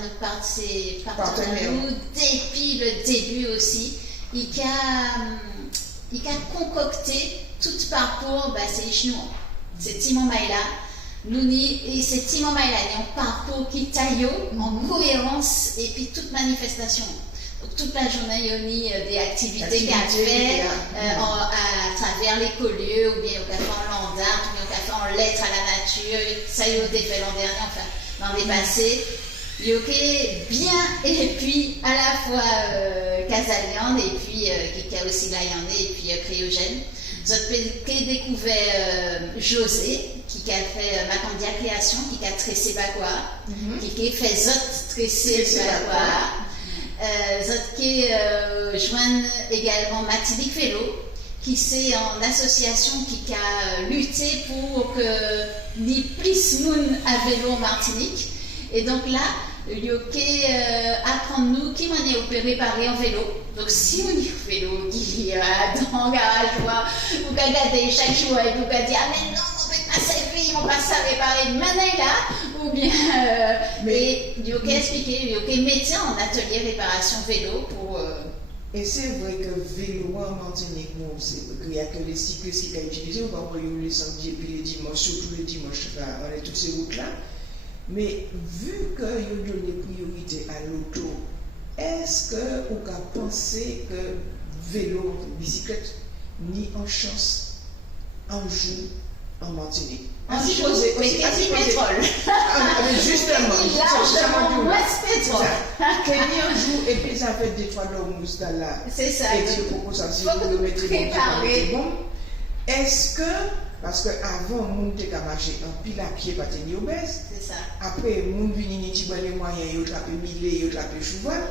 nous depuis le début aussi. Il a concocté tout parcours, bah, c'est Ichnou. C'est Timon Maïla. Et c'est Timon Maïla, il y a un parcours qui taille en cohérence et puis toute manifestation. Donc toute la journée, il y a des activités qu'il a fait à travers les collieux, ou bien au café en landart, ou bien au café en lettres à la nature. Ça y a été fait l'an dernier, enfin, l'an dépassé. Ok, bien, et puis à la fois Casalian, et puis qui a aussi Layandé, et puis Créogène. J'ai découvert José, qui a fait Macandia Création, qui a tressé Bagua, qui a fait Zot tressé Bagua. Zot qui joint également Matilic Vélo, qui c'est en association qui a lutté pour que ni plus moun à vélo en Martinique. Et donc là, il y a apprendre-nous qui m'en est opéré parler en vélo. Donc si on est au vélo, qui dans le garage, vous regardez chaque jour et vous dites ah mais non, on ne peut pas servir, on va pas ça réparer maintenant là, ou bien mais il y a expliquer, il y a mettre en atelier réparation vélo pour. Et c'est vrai que vélo en Martinique, il n'y a que les cyclistes qui ont utilisé, on va voir les samedis et puis les dimanches, surtout les dimanches, on a toutes ces routes-là. Mais vu qu'il y a donné priorité à l'auto, est-ce que vous avez pensé que vélo, bicyclette, ni en chance, en joue en Martinique? En joue, mais qu'est-ce pétrole? Justement, largement moins pétrole. Kenny en joue et puis ça fait des 3 d'ormus dans la. C'est ça. Et puis pour ça, si vous le mettez bon. Est-ce que parce qu'avant, on était à marcher en pile à pied, pas tenir obèse. C'est ça. Après, on vient les moyens, ils ont milé, ils ont cheval.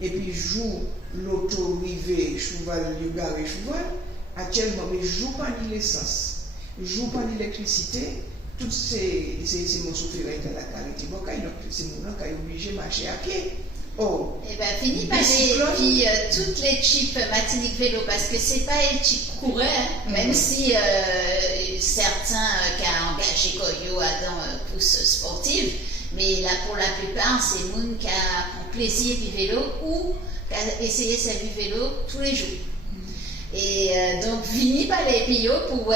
Et puis, joue l'auto rivé, cheval, ils garé cheval. Actuellement, mais joue pas l'essence, joue pas l'électricité. toutes ces morceaux ferrés de la carité, donc c'est mon qui est obligé de marcher à pied. Oh. Et ben fini par puis toutes les chips Martinique Vélo, parce que c'est pas les chips couraient, hein, même si certains qui ont engagé Koyo dans pousse sportive, mais là pour la plupart c'est moun qui a plaisir du vélo ou qui a essayé sa vie vélo tous les jours. Et donc fini par les bio pour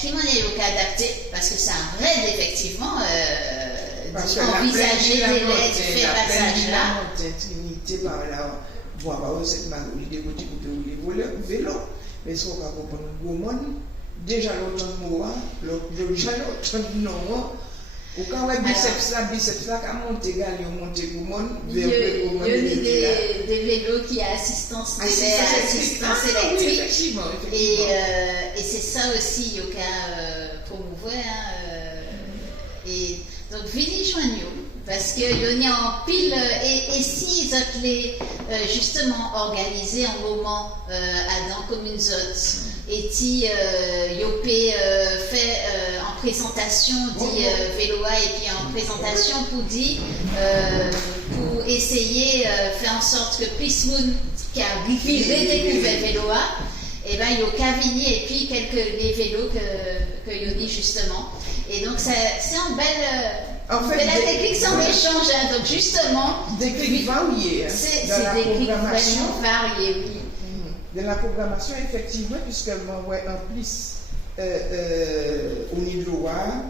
qui m'en est au cas adapté, parce que c'est un vrai effectivement envisager des lettres fait passage là. Trinité par là, voir pas cette magie de côté pour le vélo, mais ce qu'on va comprendre le monde, déjà l'autre moi, déjà l'autre non. Ou quand on a biceps là, quand on égale, on monte pour le monde, il y a des vélos qui ont assistance électrique. Effectivement. Et c'est ça aussi, il y a promouvoir. Et donc, venez joindre parce qu'il y a en pile, et si ils ont justement organisé un moment dans Commune Zot, et si ils fait en présentation dit Véloa, et puis en présentation pour essayer faire en sorte que plus moun qui a redécouvert Véloa, et ben il y a Cavigny et puis les vélos que Yoni justement. Et donc c'est un bel déclic sans échange, hein. Donc justement déclic varié, c'est déclic vraiment varié, oui. Dans la programmation, effectivement, puisque moi en plus on y Loire,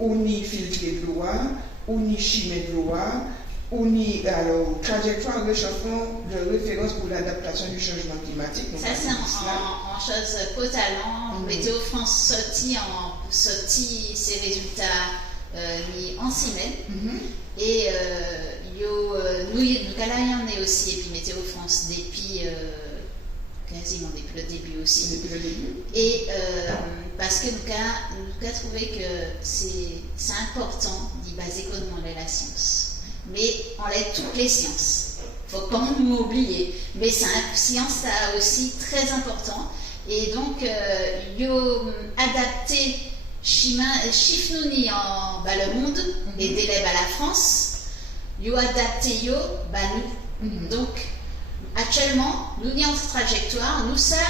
on y filtré de Loire, on y chimie de Loire, on y trajectoire de référence pour l'adaptation du changement climatique. Ça c'est en chose co-talent. Météo France sorti ses résultats en semaine. Et nous on est aussi, et puis Météo France depuis quasiment depuis le début aussi. Depuis le début. Et parce que nous avons trouvé que c'est important d'y baser comment la science. Mais on l'aide toutes les sciences. Il ne faut pas nous oublier. Mais c'est une science aussi très important. Et donc, il a adapté Chifnouni en le monde et d'élèves à la France. Il a adapté nous. Donc, actuellement, nous sommes en trajectoire. Nous savons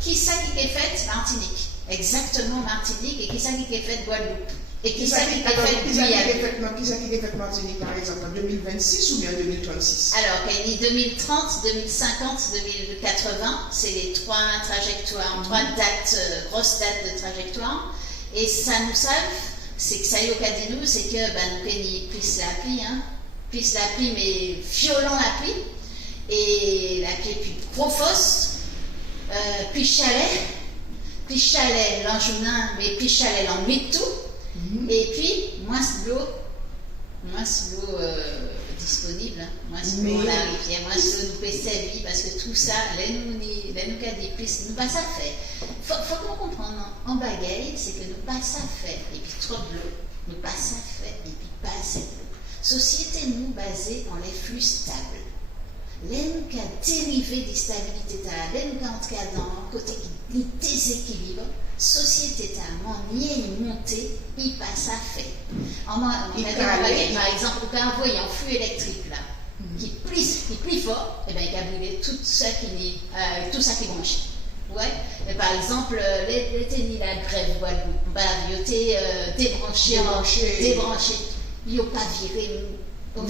qui ça qui est fait Martinique. Exactement Martinique, et qui ça qui est fait Guadeloupe. Et qui ça qui est fait Guyane. Qui ça qui est fait Martinique, par exemple, en 2026 ou bien en 2036? Alors, il y a 2030, 2050, 2080, c'est les trois trajectoires, trois dates, grosses dates de trajectoire. Et ça nous savent, c'est que ça y est au cas de nous, c'est que nous payons plus la pluie, plus la pluie, mais violent la pluie. Et la pluie, puis gros fosse, puis chalet l'enjounin, mais puis chalet l'en met tout. Et puis, moins de l'eau disponible, moins de l'eau la rivière, moins de l'eau nous peut servir, parce que tout ça, nous cadrer plus, nous pas ça fait. Faut qu'on comprenne, en bagaille, c'est que nous pas ça fait, et puis trop de l'eau, nous pas ça fait, et puis pas assez de l'eau. Société nous basée en les flux stables. Nous qui a dérivé des stabilités, nous qui a entré dans un côté qui déséquilibre, société en y est montée, il passe à fait. Par exemple, vous pouvez envoyer un flux électrique là, qui plus fort, et bien il a brûlé tout ça qui branche. Ouais. Et par exemple, les la grève Guadeloupe, il a été débranché, il n'a pas viré. Il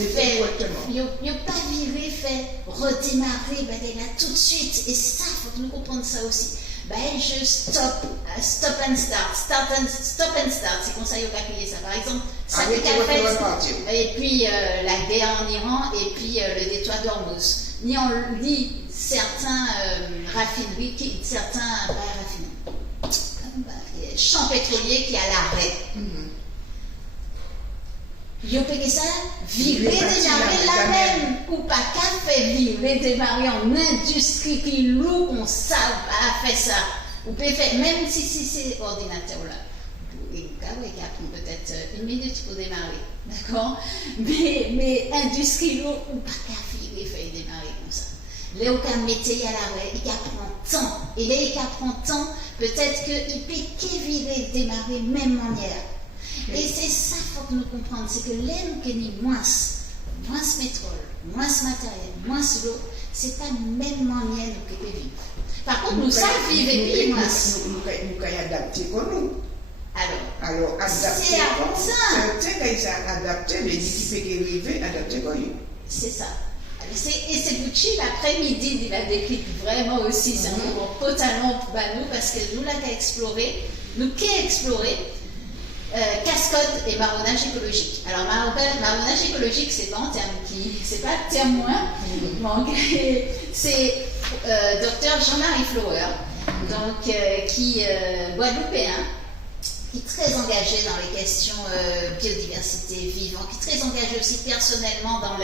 n'y a pas viré, fait redémarrer, là tout de suite. Et ça, il faut que nous comprenions ça aussi. Je stop and start, c'est comme ça qu'il faut appuyer ça. Par exemple, ça fait, et puis la guerre en Iran, et puis le détroit d'Ormuz. On lit certains raffineries, champs pétroliers qui à l'arrêt. Yo payé ça, virer démarrer la même, ou pas qu'à faire virer démarrer en industrie qui loue, on sait à faire ça. Vous pouvez faire, même si c'est ordinateur là, qui prend peut-être 1 minute pour démarrer, d'accord? Mais industrie loue, ou pas qu'à virer, faire démarrer comme ça. Là, on peut mettre à l'arrêt, il prend temps. Et là, il prend temps, peut-être qu'il peut virer démarrer même manière. Et c'est ça qu'il faut que nous comprenions, c'est que l'aime qui est moins métropole, moins matériel, moins l'eau, c'est pas même manière nous qui vivre. Par contre, nous savons vivre et puis moins. Nous pouvons adapter comme nous. Alors, adapter c'est avant ça. C'est quand ça adapté, mais l'équipe qui est arrivée, adapter comme nous. C'est ça. Et c'est Gucci, l'après-midi, il a déclic vraiment aussi. C'est un bon talent pour nous parce que nous l'avons exploré, cascode et marronnage écologique. Alors, marronnage écologique, c'est pas un terme c'est pas un terme moins. C'est Dr Jean-Marie Flower, donc, qui guadeloupéen, qui est très engagé dans les questions biodiversité vivante, qui est très engagé aussi personnellement dans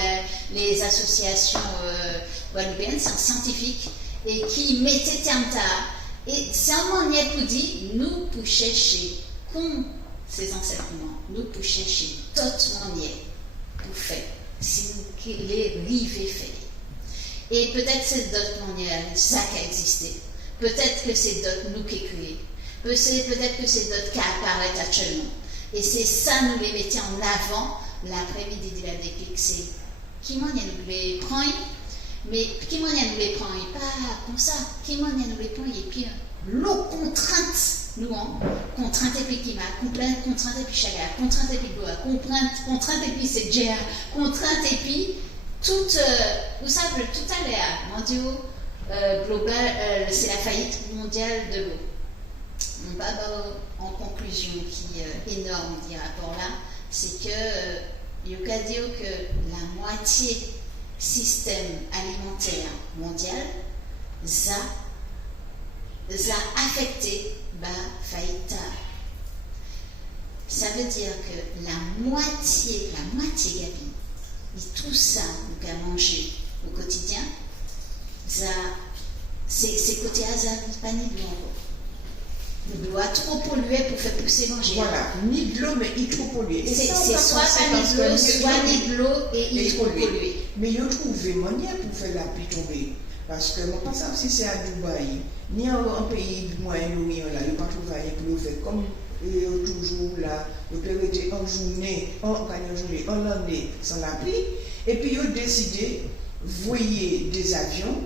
les associations guadeloupéennes, c'est un scientifique, et qui mettait terme à. Et c'est un moment pour dire, nous pour chercher ces enseignements, nous pour chercher d'autres moyens pour faire, si nous les rives fait. Et peut-être c'est d'autres moyens, ça qui a existé. Peut-être que c'est d'autres nous qui créons. Peut-être que c'est d'autres qui apparaissent actuellement. Et c'est ça, nous les mettions en avant l'après-midi de la déclic. C'est qui moyen nous les prendre, mais qui moyen nous les prendre, pas comme ça. Qui moyen nous les prendre, et puis l'eau contrainte, nous, contrainte et puis climat, contrainte et puis chagrin, contrainte et puis gloire, contrainte et puis c'est gère, contrainte et puis toute, vous savez, tout à l'heure, mondial, global, c'est la faillite mondiale de l'eau. On va en conclusion qui est énorme du rapport-là, c'est que il y a dire que la moitié système alimentaire mondial ça affecté la faillite. Ça veut dire que la moitié Gabi, et tout ça nous avons mangé au quotidien, ça c'est côté hasard, pas ni de l'eau. Nous doit trop polluer pour faire pousser manger. Voilà, ni de l'eau, mais il trop pollué. C'est soit pas ni de l'eau, soit ni de l'eau et il trop pollué. Mais il y a trouvé manière pour faire la pluie tomber. Parce que moi, pas ça si c'est à Dubaï, ni en pays du Moyen-Orient, là, il n'y a pas trouvé pour le faire comme toujours là, il peut rester en journée, en année sans la pluie. Et puis, ils ont décidé de voyer des avions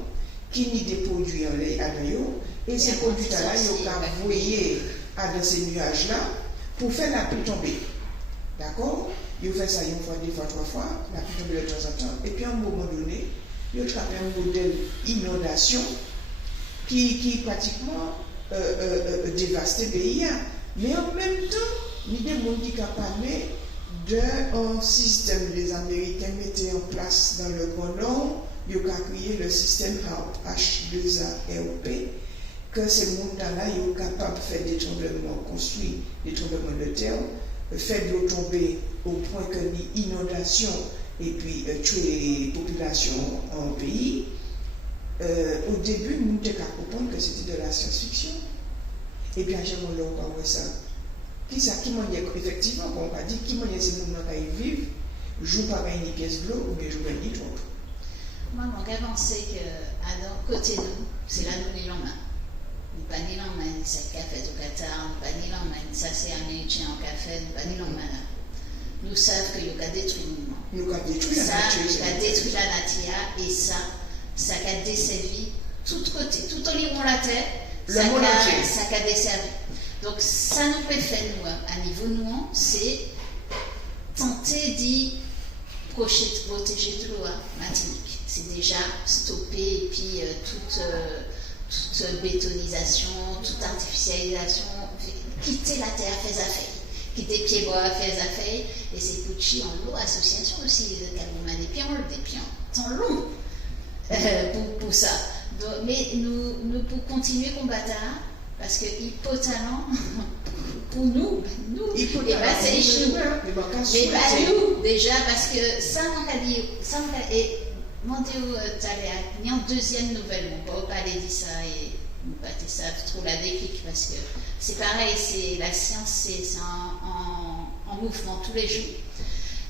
qui n'y des produits en l'air à l'eau. Et ces produits-là, ils ont envoyé dans ces nuages-là pour faire la pluie tomber. D'accord? Ils ont fait ça une fois, deux fois, trois fois, la pluie tomber de temps en temps. Et puis à un moment donné, ils ont traité un modèle inondation qui pratiquement dévaste le pays. Mais en même temps, il y a des gens qui ont parlé d'un système des Américains mettaient en place dans le Grand Nord. Ils ont créé le système H2ARP. Que ces mondes-là, ils sont capables de faire des tremblements, construire des tremblements de terre, faire de l'eau tomber au point que l'inondation et puis tuer les populations en pays. Au début, nous n'étions qu'à comprendre que c'était de la science-fiction. Et bien, j'aimerais voir ça. Qui m'en est effectivement, comme on va dire, qui m'en est ces mondes-là qui vivent, joue pas une pièce de l'eau ou bien joue pas une trompe. Moi, mon gars pensait que, côté de nous, c'est là nous les main. Nous pas ni l'emmène, c'est le café au Qatar, nous pas ni l'emmène, ça c'est américain en café, nous pas ni l'emmène là. Nous savons que nous avons détruit le mouvement. Nous avons détruit la nature. Ça a détruit la nature et ça a desservi tout côté, tout au niveau de la terre, ça a desservi. Donc ça nous peut faire nous, à niveau nous, c'est tenter d'y protéger de l'eau Martinique. C'est déjà stopper et puis toute bétonisation, toute artificialisation, quitter la terre, faire affaire, quitter pied-bois, faire affaire, et c'est Pucci en l'eau, association aussi, de Calvouman, et puis on le dépiant, temps long pour ça. Donc, mais nous pour continuer à combattre, parce que hypotalent, pour nous, et bien c'est les chinois, mais pas nous, déjà, parce que ça m'a dit, et il y a une deuxième nouvelle, on ne peut pas parler de ça et nous pas ça trop la déclic parce que c'est pareil, c'est la science, c'est en mouvement tous les jours.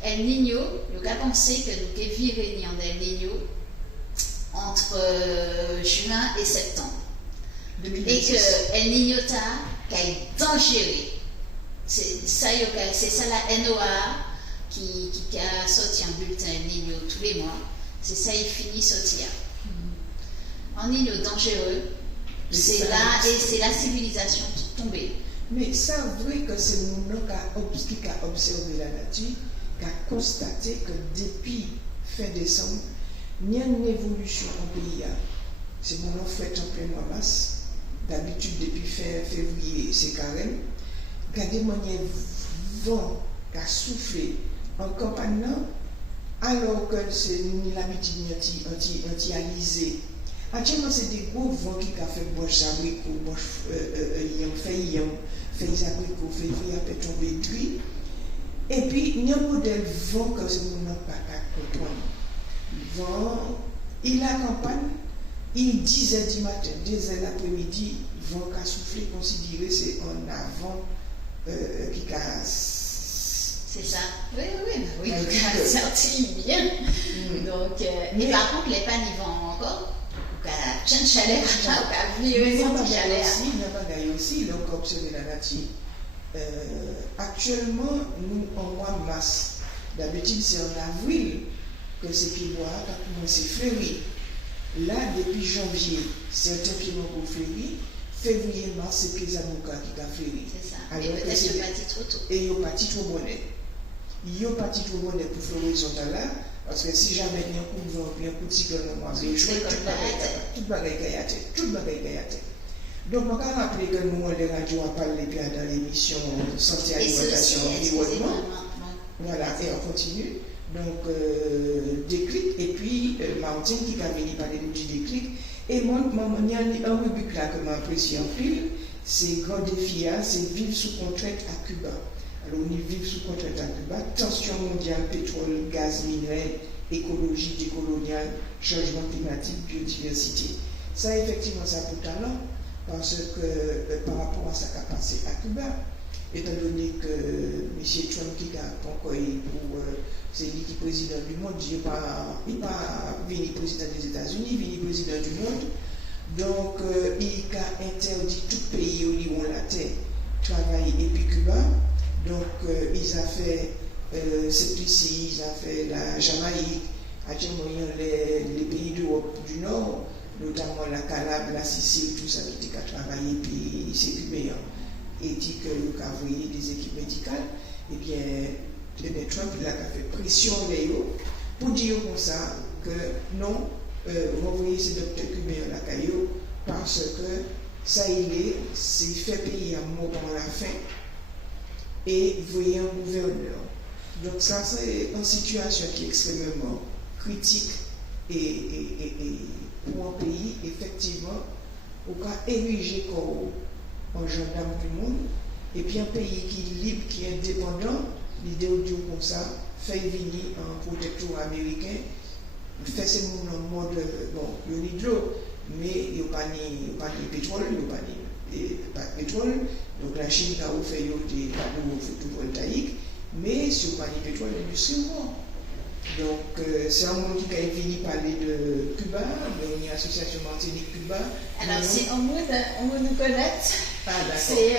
El Niño, le gars pensait que nous devons vivre en El Niño entre juin et septembre. 2026. Et que El Niño qui est dangereux c'est ça la NOAA qui a sorti un bulletin tous les mois. C'est ça, il finit sortir. En île dangereux, c'est là et c'est la civilisation tombée. Mais ça, vrai que c'est mon nom qui a observé la nature, qui a constaté que depuis fin décembre, il y a une évolution en pays. C'est mon nom fait en plein mois mars. D'habitude, depuis fin février, c'est carême. Il y a des manières vent qui a soufflé en campagne, alors que c'est l'habitude anti-alisée. Actuellement, c'est des gros vents qui ont fait branche abricot, feuilles abricots, feuilles à tomber gris. Et puis, il y a un modèle vent que ce monde n'a pas comprendre. Vent, il a campagne, il 10h du matin, 2h l'après-midi, vent qui a soufflé, considéré c'est en avant qui a. C'est ça. Oui, ça sorti bien. Donc, mais par contre, les pannes, ils vont encore. Une chaleur, il n'y a pas aussi, donc observer la nature. Actuellement, nous, en mois de mars, d'habitude c'est en avril que ces pieds-bois ont commencé à fleurir. Là, depuis janvier, certains pieds-bois ont fleuri. Février, mars, c'est pieds avocats qui ont fleuri. C'est ça. Alors, mais peut-être qu'ils sont partis trop tôt. Et ils sont partis trop bonnet. Ils sont partis trop bonnet pour fleurir son là. Parce que si jamais il y a un coup de vent, un coup de cyclone, tout bagaille gaillate. Donc, je vais rappeler que nous, les radios, on parlé dans l'émission Santé, Alimentation, Environnement. Voilà, et on continue. Donc, déclic, et puis Martine qui va venir parler du déclic. Et moi, il y a un rubrique là que m'apprécie en pile, c'est grand défi, c'est vivre sous contrainte à Cuba. Alors, on y vit sous contrainte à Cuba, tension mondiale, pétrole, gaz, minerais, écologie, décoloniale, changement climatique, biodiversité. Ça, effectivement, ça pour talent, parce que par rapport à ce qui a passé à Cuba, étant donné que M. Trump, qui a encore pour c'est lui qui est président du monde, il n'est pas venu président des États-Unis, il est venu président du monde. Donc, il a interdit tout pays où on la terre travailler et puis Cuba. Donc, ils ont fait Septici, ils ont fait la Jamaïque, actuellement les pays d'Europe du Nord, notamment la Calabre, la Sicile, tout ça qui a travaillé, puis c'est Cubain. Et dit qu'il a envoyé des équipes médicales. Eh bien, Trump il a fait pression pour dire comme ça que non, renvoyer ces docteurs cubains à la caillou parce que ça c'est fait payer un mot pendant la fin et voyer un gouverneur. Donc ça c'est une situation qui est extrêmement critique et pour un pays, effectivement, au cas érigé comme un gendarme du monde, et puis un pays qui est libre, qui est indépendant, l'idée de comme ça, fait venir un protecteur américain, fait ce monde en mode, bon, il y a de l'eau, mais il n'y a pas de pétrole, il n'y a pas de pétrole, donc la Chine a offert des panneaux photovoltaïques, mais si il n'y a pas de pétrole, l'industrie est morte. Donc, c'est un monde qui a fini parler de Cuba, il y a une association Martinique-Cuba. Alors, c'est un monde nous connaître. Ah, d'accord. C'est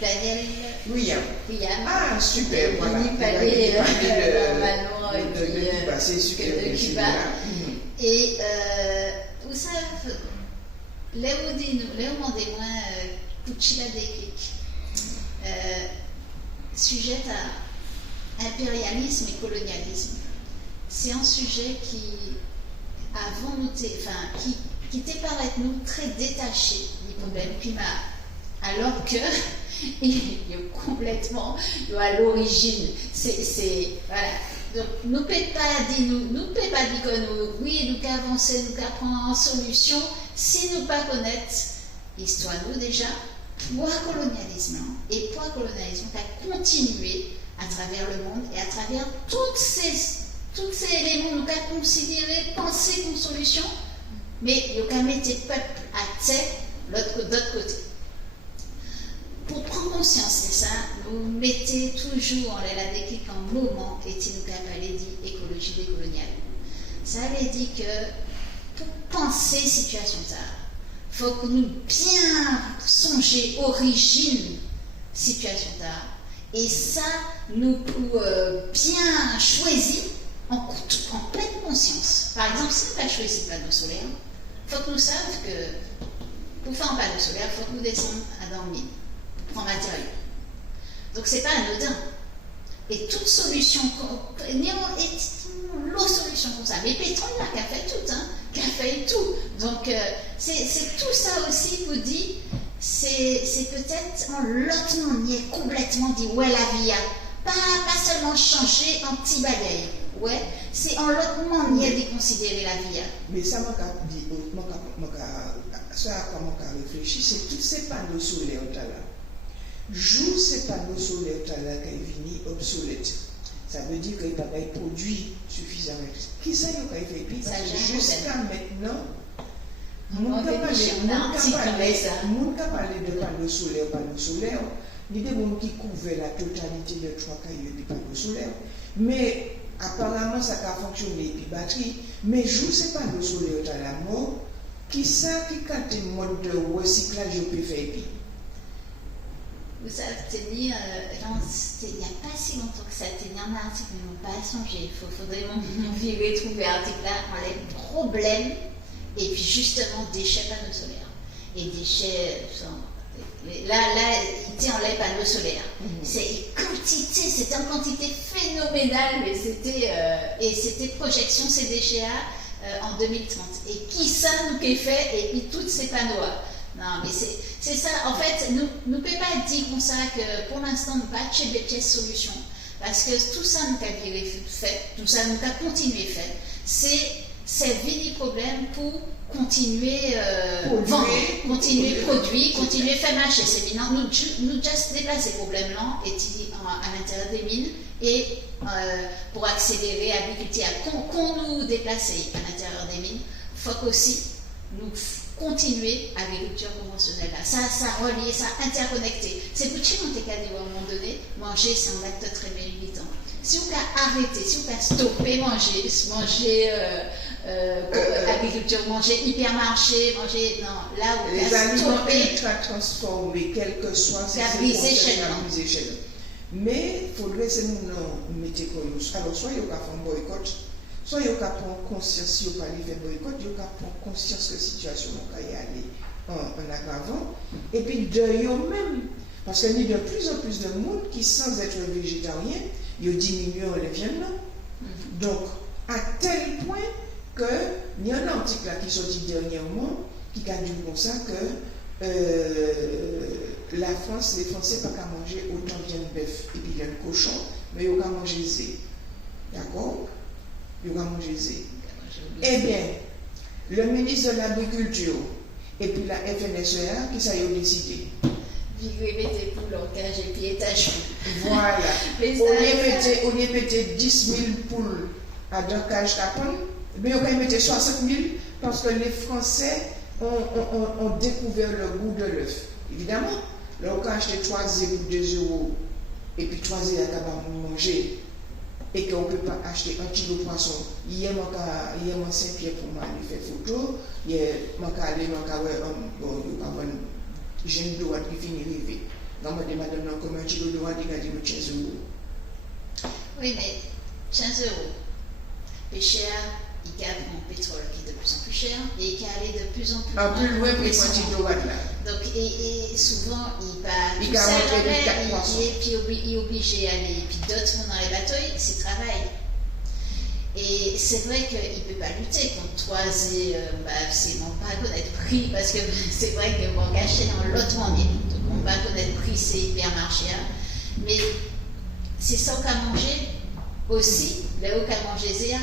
Daniel William. Ah, super. Il Voilà. parlait normalement de Cuba. C'est super. De Cuba. Et où ça, Léo demandait moins Cucila déclic. Sujet à impérialisme et colonialisme. C'est un sujet qui, avant nous, qui était paraître nous très détaché du problème climat, alors que il est complètement à l'origine. Voilà. Donc, nous ne pouvons pas dire que nous, oui, nous avancer, nous prendre en solution, si nous ne pas connaître l'histoire, nous déjà, pour le colonialisme, et pour le colonialisme qui a continué à travers le monde et à travers tous ces éléments, nous avons considéré, pensé comme solution, mais nous avons mis les peuples à terre d'autre côté. Pour prendre conscience de ça, nous mettons toujours en la déclic en moment et nous avons parlé d'écologie décoloniale. Ça veut dire que pour penser situation ça, il faut que nous bien songer origine situation ça. Et ça, nous bien choisi en pleine conscience. Par exemple, si on n'a pas choisi le panneau solaire, il faut que nous sachions que pour faire un panneau solaire, il faut que nous descendions dans le mine, pour prendre matériaux. Donc, ce n'est pas anodin. Et toute solution, l'eau solution comme ça. Mais pétrole, là, qui a fait tout, hein, qui a fait tout. Donc, c'est tout ça aussi, vous dit, c'est peut-être en l'autre on y est complètement dit, ouais, la vie a pas seulement changé en petit bagaille. Ouais, c'est en l'autre on y est déconsidéré la vie. Mais ça m'a dit, ça a m'a réfléchi, c'est tous ces panneaux solaires là. Joue ces panneaux solaires là qui viennent obsolètes. Ça veut dire qu'il n'y a pas de produit suffisamment. Qui ça y a fait? Puis jusqu'à maintenant, mon cas parler de panneaux solaires, il y a des gens qui couvrent la totalité de 3 cailloux de panneaux solaires. Mais apparemment, ça a fonctionné puis batterie. Mais joue ces panneaux solaires à la mort, qui ça qui quand un mode de recyclage je peux faire puis. Vous savez, il n'y a pas si longtemps que ça, il y a un article, mais on n'a pas songé. Il faudrait virer, trouver l'article là, on a les problèmes, et puis justement, déchets panneaux solaires. Et déchets, là, il tient les panneaux solaires. C'était en quantité phénoménale, mais c'était projection CDGA en 2030. Et qui ça nous qui fait, et puis tous ces panneaux là. Non, mais c'est ça. En fait, nous ne pouvons pas dire comme ça que pour l'instant, nous n'avons pas de pièce solution. Parce que tout ça nous a fait, tout ça nous a continué fait. C'est venu problème pour continuer vendre, continuer produire, continuer faire marcher. C'est bien. Nous juste déplacer ces problèmes-là à l'intérieur des mines et pour accélérer l'agriculture. Quand nous déplacer à l'intérieur des mines, il faut qu'aussi nous continuer l'agriculture conventionnelle. Ça relie, ça interconnecté. C'est pour ça qu'on t'a dit à un moment donné, manger c'est un acte très militant. Si on a arrêté, si on a stoppé manger agriculture, manger hypermarché, manger non, là où les aliments ultra transformés, quel que soit c'est brisé chez nous. Mais il faudrait que nous mettions comme nous. Alors soit il y a un boycott. Soit il y a conscience, si vous parlez de boycott, il y a conscience que la situation va y aller en aggravant. Et puis de eux-mêmes, parce qu'il y a de plus en plus de monde qui, sans être végétarien, ils diminuent les viandes. Donc, à tel point qu'il y a un article là qui est sorti dernièrement qui a dit comme ça que la France, les Français n'ont pas qu'à manger autant de viande bœuf et puis viande cochon, mais ils ont qu'à manger zé. D'accord? Ils vont manger zé. Eh bien, le ministre de l'Agriculture et puis la FNSEA, qui ça y a décidé? Vivre des poules en cage et puis étage. Voilà. On y mettait 10 000 poules à deux cages capon, mais on y mettait 60 000 parce que les Français ont découvert le goût de l'œuf. Évidemment, là, on a acheté 3 œufs pour 2 euros et puis 3 œufs à capable manger. Et qu'on ne peut pas acheter un kilo de poisson. Hier, je suis Saint-Pierre pour moi aller faire photo. Hier, je suis allé, j'ai une droite qui finit arriver. Donc, je me demande comment un kilo de droite, il a dit 15 euros. Oui, mais 15 euros. Le cher, il gagne mon pétrole qui est de plus en plus cher et qui allait de plus en plus loin. Plus loin, plus petit droite là. Donc, et souvent, il va il tout seul et puis il est obligé d'aller. Et puis d'autres vont dans les bateaux, c'est travail. Et c'est vrai qu'il ne peut pas lutter contre 3 et c'est bon, pas connaître prix, parce que c'est vrai que vont gâcher dans l'autre monde. Donc on va connaître prix, c'est hypermarché. Mais c'est ça qu'à manger aussi, là où qu'à manger Zéa.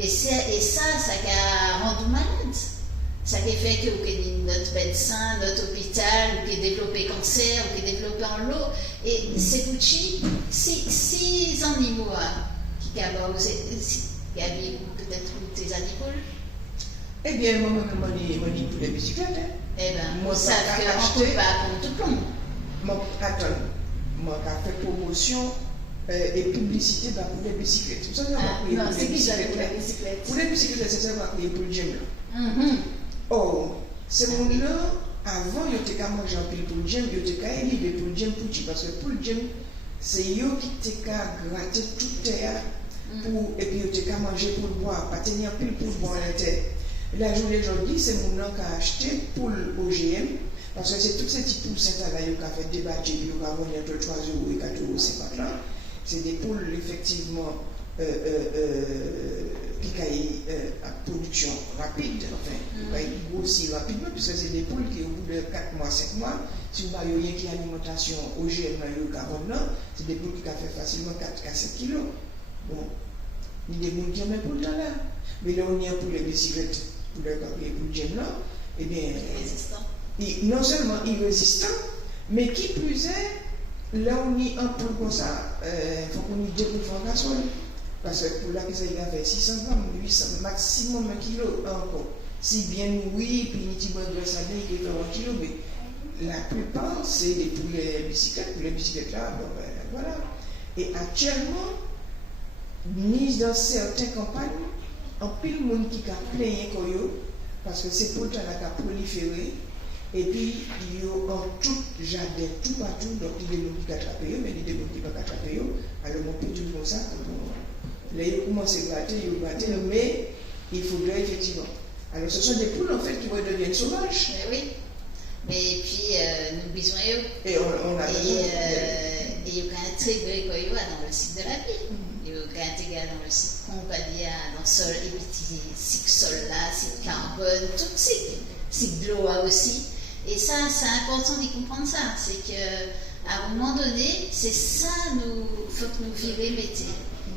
Et ça qu'a rendu malade. Ça qui fait que notre médecin, notre hôpital, ou qui est développé cancer, ou qui est développé en l'eau. Et c'est pour si animaux qui habillent peut-être tes animaux. Eh bien, moi, je dis pour les bicyclettes. Eh bien, moi, ça fait qu'on ne peut pas prendre tout plomb. Attends, moi, j'ai fait promotion et publicité pour les bicyclettes. Vous savez, non, c'est qui ça pour les bicyclettes? Pour les bicyclettes, c'est ça qu'on a appelé pour le gym. Oh, ce monde-là, avant, il y a manger un pile pour le gym, il y a élire pour le gym pour parce que pour le gym, c'est eux qui t'ont gratté toute terre pour et puis ils t'ont mangé pour le boire, pas tenir pile pour le boire la terre. La journée aujourd'hui, c'est mon nom qui a acheté pour l'OGM, parce que c'est toutes ces petites poules là qui ont fait débattre, qui ont vendu entre 3 euros et 4 euros 50 là. C'est des poules effectivement qui ont à production rapide, enfin, qui grossissent rapidement, puisque c'est des poules qui, au bout de 4 mois, 5 mois, si vous n'avez rien qui est alimentation OGM dans le carbone, c'est des poules qui ont fait facilement 4 à 5 kilos. Bon, il y a des poules qui ont pour le temps là. Mais là, on y a pour les bicyclettes, pour le GM là, eh bien, non seulement irrésistant, mais qui plus est, là on y a un poule comme ça, il faut qu'on y découvre en casserole. Parce que pour la que ça il avait 600 grammes, 800, maximum 1 kilo encore. Si bien nourri, puis une petite bonne graisse à bien, il fait 1 kilo, mais la plupart c'est des poulets bicyclettes. Pour les bicyclettes là, bon ben voilà. Et actuellement, ni dans certaines campagnes, en pile monde qui a plein koyo, parce que c'est pour ça qui a proliféré. Et puis, il y a en tout jardin, tout partout, donc il y a des gens qui attrapent, mais il y a des gens qui ne peuvent pas attraper. Alors, on peut dire comme ça, là, il commence à gratter, mais il faudrait effectivement. Alors, ce sont des poules, en fait, qui vont devenir sauvages. Mais oui. Mais puis, nous besoin eux. Et on a besoin. Et il y a quand même très grand dans le site de la ville. Il y a quand même dans le site qu'on va dire, dans le sol, et puis, site sol là, site carbone, tout site de l'eau aussi. Et ça, c'est important d'y comprendre ça. C'est qu'à un moment donné, c'est ça, faut que nous virer métier.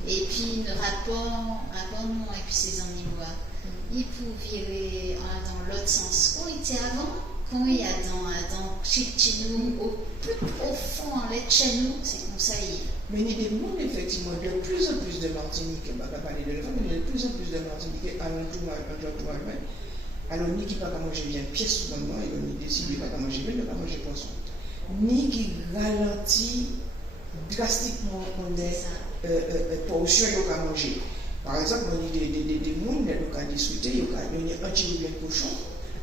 Et puis, le rapport et puis ces animaux, il faut virer dans l'autre sens. Où il était avant, quand il y a chez nous, au plus profond, en l'aide chez nous, c'est comme ça. Mais il y a des mondes, effectivement, de plus en plus de Martinique, on va parler de l'éléphant, mais de plus en plus de Martinique, allons-nous, alors, ni qui ne va pas manger bien pièce souvent, ni décide de ne pas manger bien, de ne pas manger poisson. Ni qui ralentit drastiquement les portions qu'on va manger. Par exemple, on a des gens qui ont discuté, il y a un kilo de cochon.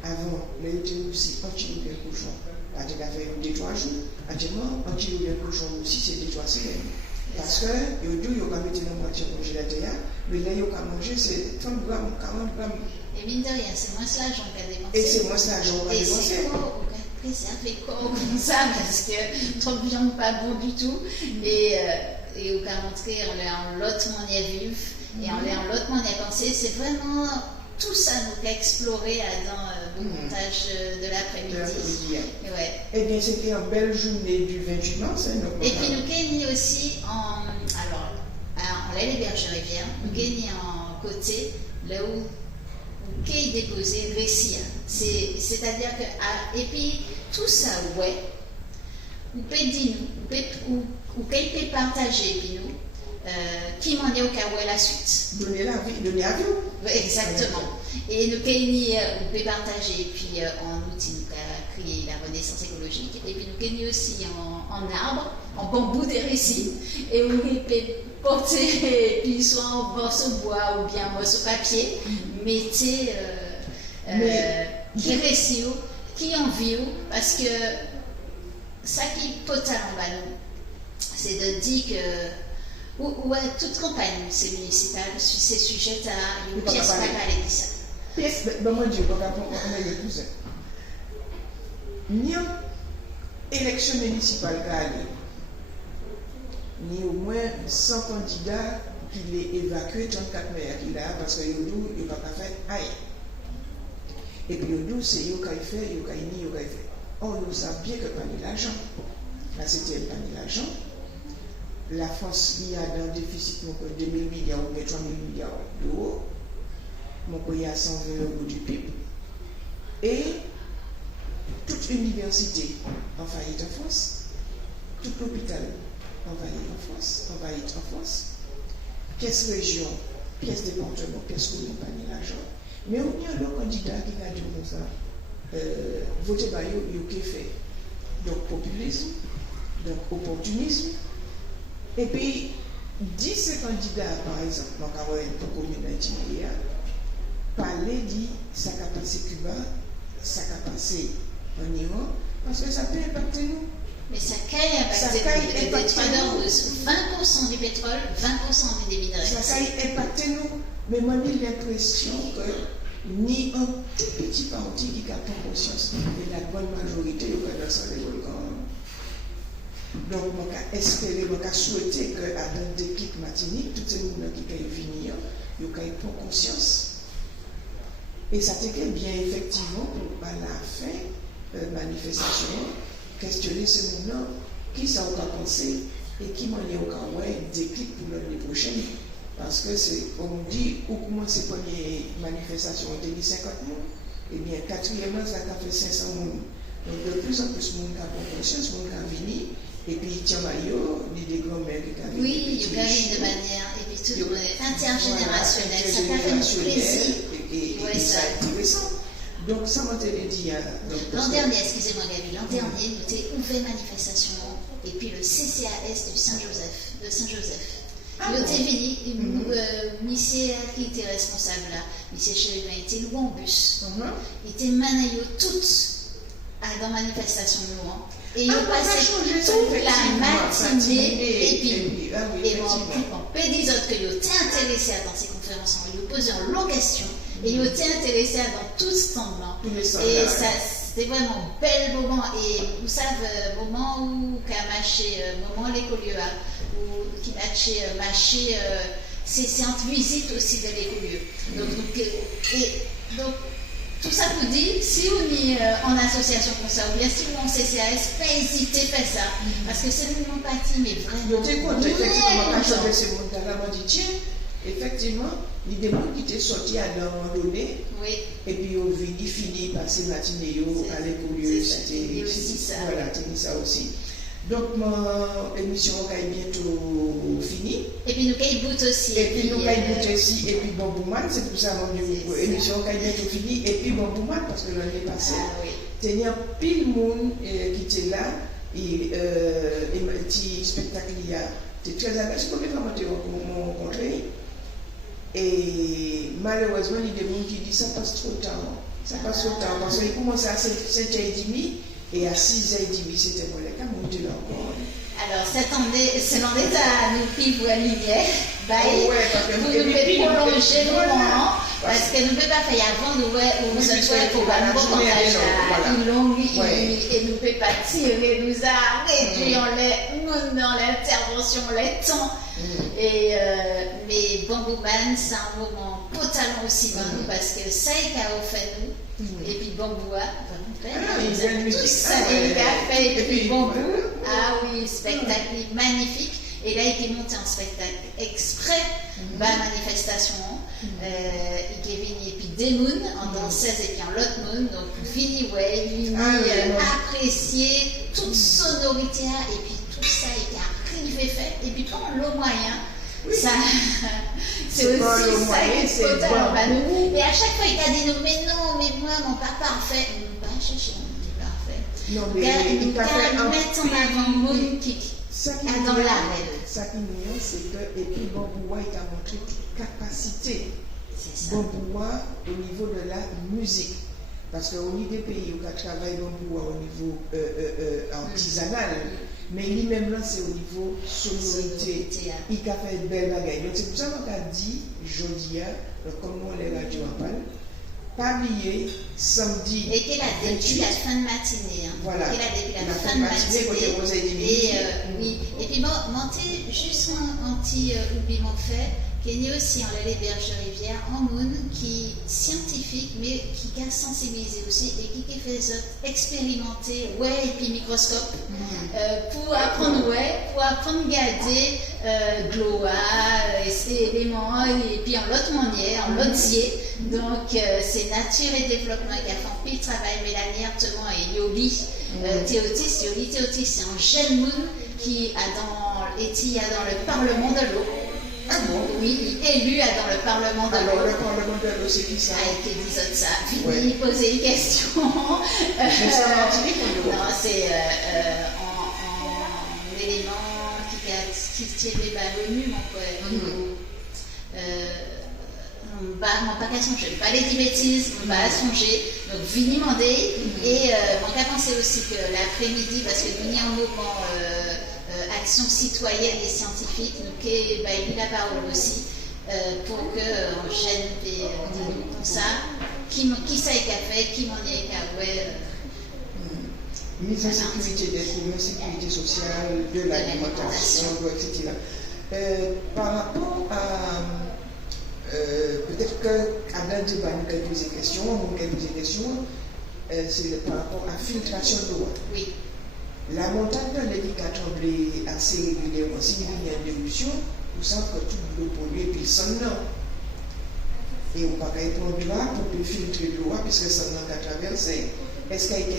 Avant, il y a aussi un kilo de cochon. Il y a fait 2-3 jours. Actuellement, un kilo de cochon aussi, c'est 2-3 semaines. Parce que, il y a des gens qui ont mis la moitié au congélateur, mais là, ils ont mangé, c'est 30 grammes, 40 grammes. Et mine de rien, c'est moins l'argent qu'a dépensé. Et c'est moins l'argent qu'a dépensé. Et c'est quoi, on a préservé corps comme ça, parce que trop de viande pas bon du tout. Et au cas montré, on est en l'autre manière vivre, et on est en l'autre manière penser. C'est vraiment tout ça nous a exploré dans le montage de l'après-midi. Ouais. Eh bien, c'était une belle journée du 28 mars. Et puis nous gagnons aussi en l'aile des berges rivières, nous gagnons en côté, là où qui est déposé récit. C'est-à-dire que, et puis tout ça, ouais, vous pouvez dire nous, ou qu'elle peut partager, puis nous, qui m'en est au cas où la suite. Donner la vie, donner la vie. Exactement. Et nous pouvez partager, puis en outil, nous créer la renaissance écologique, et puis nous gagnons aussi en arbre, en bambou des récits, et vous pouvez porter, puis soit en morceau de bois ou bien en morceau de papier, mettez qui récit, qui envie, parce que ça qui est totalement bas nous, c'est de dire que toute campagne c'est municipale, c'est sujet à une pièce pas parler de ça. Pièce, ben moi je dis, on a le cousin. Ni élection municipale ni au moins 100 candidats qui l'ait évacué 34 maires qu'il a parce que Yodou il n'a pas fait aïe. Et puis Yodou c'est Yokai fait, Yokai ni, Yokai fait. Or nous savons bien que pas ni l'argent. La CTM pas ni l'argent. La France il y a un déficit de 2 000 milliards ou 3 000 milliards d'euros. Mon pays a 120 euros du PIB. Et toute université en faillite en France, tout l'hôpital en faillite en France, pièce région, pièce département, pièce commune, pas ni l'argent. Mais on y a le candidat qui va dire comme ça, voter par eux, il y a fait. Donc populisme, donc opportunisme. Et puis, 10 ces candidats, par exemple, donc avoir une commune d'Antilia, parler dit ça a passé Cuba, ça a passé en Iran, parce que ça peut impacter nous. Mais ça peut impacter le détroit d'Ormuz, 20% du pétrole, 20% des minerais. Ça a impacté nous, mais moi j'ai l'impression que ni un tout petit parti qui a pris conscience, et la bonne majorité est dans ce volcan. Donc, je espérer, je souhaiter que dans des clics matiniques, tous ces gens qui ont venir, ils prennent conscience. Et ça t'est bien effectivement pour à la fin de la manifestation, questionner ces gens qui ça a pensé et qui m'en est au cas des clics pour l'année prochaine. Parce que c'est, on dit, où commence ces premières manifestations, on a dit 50 mois, et bien, quatrièmement, ça a fait 500 mois. Donc, de plus en plus, mon cas pour conscience, mon cas vini, et puis, tiens, Mario, il y a des grands-mères qui ont oui, il y a de manière, et puis tout intergénérationnel, ça fait du plaisir. Et ça a été récent. Donc, ça m'a été dit. L'an dernier, excusez-moi, Gabi, l'an dernier, nous avons ouvert manifestation, et puis le CCAS de Saint-Joseph. Il était venu, monsieur qui était responsable là, monsieur Chérubin, il était loin en bus. Il était mané toutes dans la manifestation de loin. Et il passait toute la matinée, et puis, on peut dire que il était intéressé dans ces conférences, il nous posait une longue question, et il était intéressé dans tout ce temps-là. Et ça, c'était vraiment un bel moment, et vous savez, moment où qu'a marché, moment l'écolieu, où qui marché, c'est entre visite aussi de l'écolieu. Donc, tout ça pour dire, si on est en association comme ça, ou bien si on est en CCAS, pas hésiter à faire ça. Parce que c'est une partie, mais vraiment. Je t'ai compté, effectivement, quand je faisais ce monde-là, je me dis, tiens, effectivement, il y a des gens qui étaient sortis à un moment donné, et puis ils finissent par ces matinées à l'école. C'était aussi ça. Voilà, c'était ça aussi. Donc, ma émission est bientôt finie. Et puis, nous avons bout aussi. Et puis, nous avons bout aussi. Et puis, Bambouman, c'est pour ça que l'émission est bientôt finie. Et puis, Bambouman, parce que l'année passée, il y a pile de monde qui était là. Et un petit spectacle, c'était très agréable. C'est combien de fois que m'ont rencontré. Et malheureusement, il y a des gens qui disent ça passe trop tard. Ça passe trop tard. Parce qu'il commence à 7h30. Et à 6h30, c'était moi, les cas, mon Dieu, encore. Alors, selon l'état, nous vivons à lumière, vous nous pouvez prolonger le moment, parce que nous ne pouvons pas faire avant, nous se trouve pour un bon partage à longue, et nous ne pouvons pas tirer, nous réduire dans l'intervention, les temps. Mais Bambouman, c'est un moment totalement aussi pour nous, parce que ça est qu'a offert nous. Et puis Bamboua, tout ça, il a fait, et puis Bambou, spectacle magnifique. Et là, il est monté en spectacle exprès, manifestation. Il est venu, et puis des moons, en danseuse, et puis en l'autre moon. Donc, fini, apprécier toute sonorité, et puis tout ça, il a fait. Et puis, quand le moyen, ça, c'est aussi ça qui est totalement nous. Et à chaque fois, il t'a dit mais non, mais moi, mon papa en fait, on va chercher mon petit parfait. Non, mais il t'a fait mettre en avant mon qui dans la règle. Ça qui est mignon, c'est que, et puis Bamboua, il t'a montré toute capacité. Bamboua au niveau de la musique. Parce qu'au niveau des pays où il travaille Bamboua au niveau artisanal, mais lui-même là, c'est au niveau sonorité. Il a fait une belle bagaille. Donc c'est pour ça qu'on a dit, jeudi, comme nous les radios en parlent, pas oublier samedi. Et qu'il a depuis la fin de matinée. Voilà. Qu'il a depuis la fin de matinée. Et puis bon, monter juste un petit oubli fait. Il y a aussi en les berges de rivière en Moon qui est scientifique mais qui a sensibilisé aussi et qui fait expérimenter et puis microscope pour apprendre pour apprendre à garder ces éléments et puis en l'autre manière, en l'autre. Donc c'est nature et développement qui a fait un pile travail Mélanie Artemont et Yobi Théotis. Yobi Théotis c'est un jeune Moon qui a dans le Parlement de l'eau. Ah bon? Oui, élu dans le Parlement de l'eau. Alors, le Parlement de l'eau, c'est qui ça? Ah, qui dit ça. Fini, poser une question. Mais c'est en Martinique ou non, c'est en élément qui tient des ballons, mon frère. Pas qu'à songer, pas les 10 bêtises, pas à songer. Donc, vini demander. Et on a pensé aussi que l'après-midi, parce que nous y a un moment action citoyenne et scientifique, nous qui eu la parole aussi, pour que on gêne comme ça, qui ça qu'a fait, qui m'en est qu'à mise en sécurité des troubles, sécurité sociale, de l'alimentation, etc. Par rapport à peut-être qu'Adam va nous poser des questions, c'est par rapport à filtration de l'eau. Oui. La montagne de lait qui a tremblé assez régulièrement, si il y a une éruption, vous savez que tout l'eau polluée puis son nom. Et on ne peut pas prendre de l'eau pour filtrer l'eau, puisque son nom a traversé. Est-ce qu'il y a des gens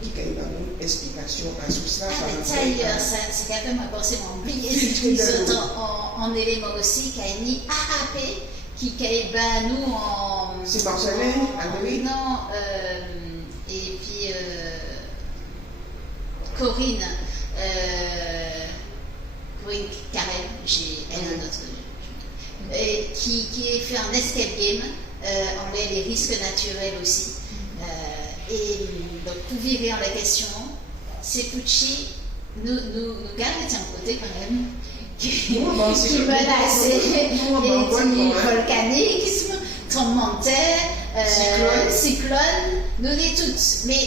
qui ont une explication à tout ça? D'ailleurs, c'est quand même important, on oublie, c'est en élément aussi, qu'il y a une AAP qui a nous en. C'est Barcelone, Amérique? Non, et puis Corinne Carrel, elle a notre. Qui est fait en escape game, on a les risques naturels aussi. Et donc, pour virer en la question, c'est Pucci, nous gardons un côté quand même, qui menaçait les volcaniques, tremblement de terre, cyclone, nous dit toutes. Mais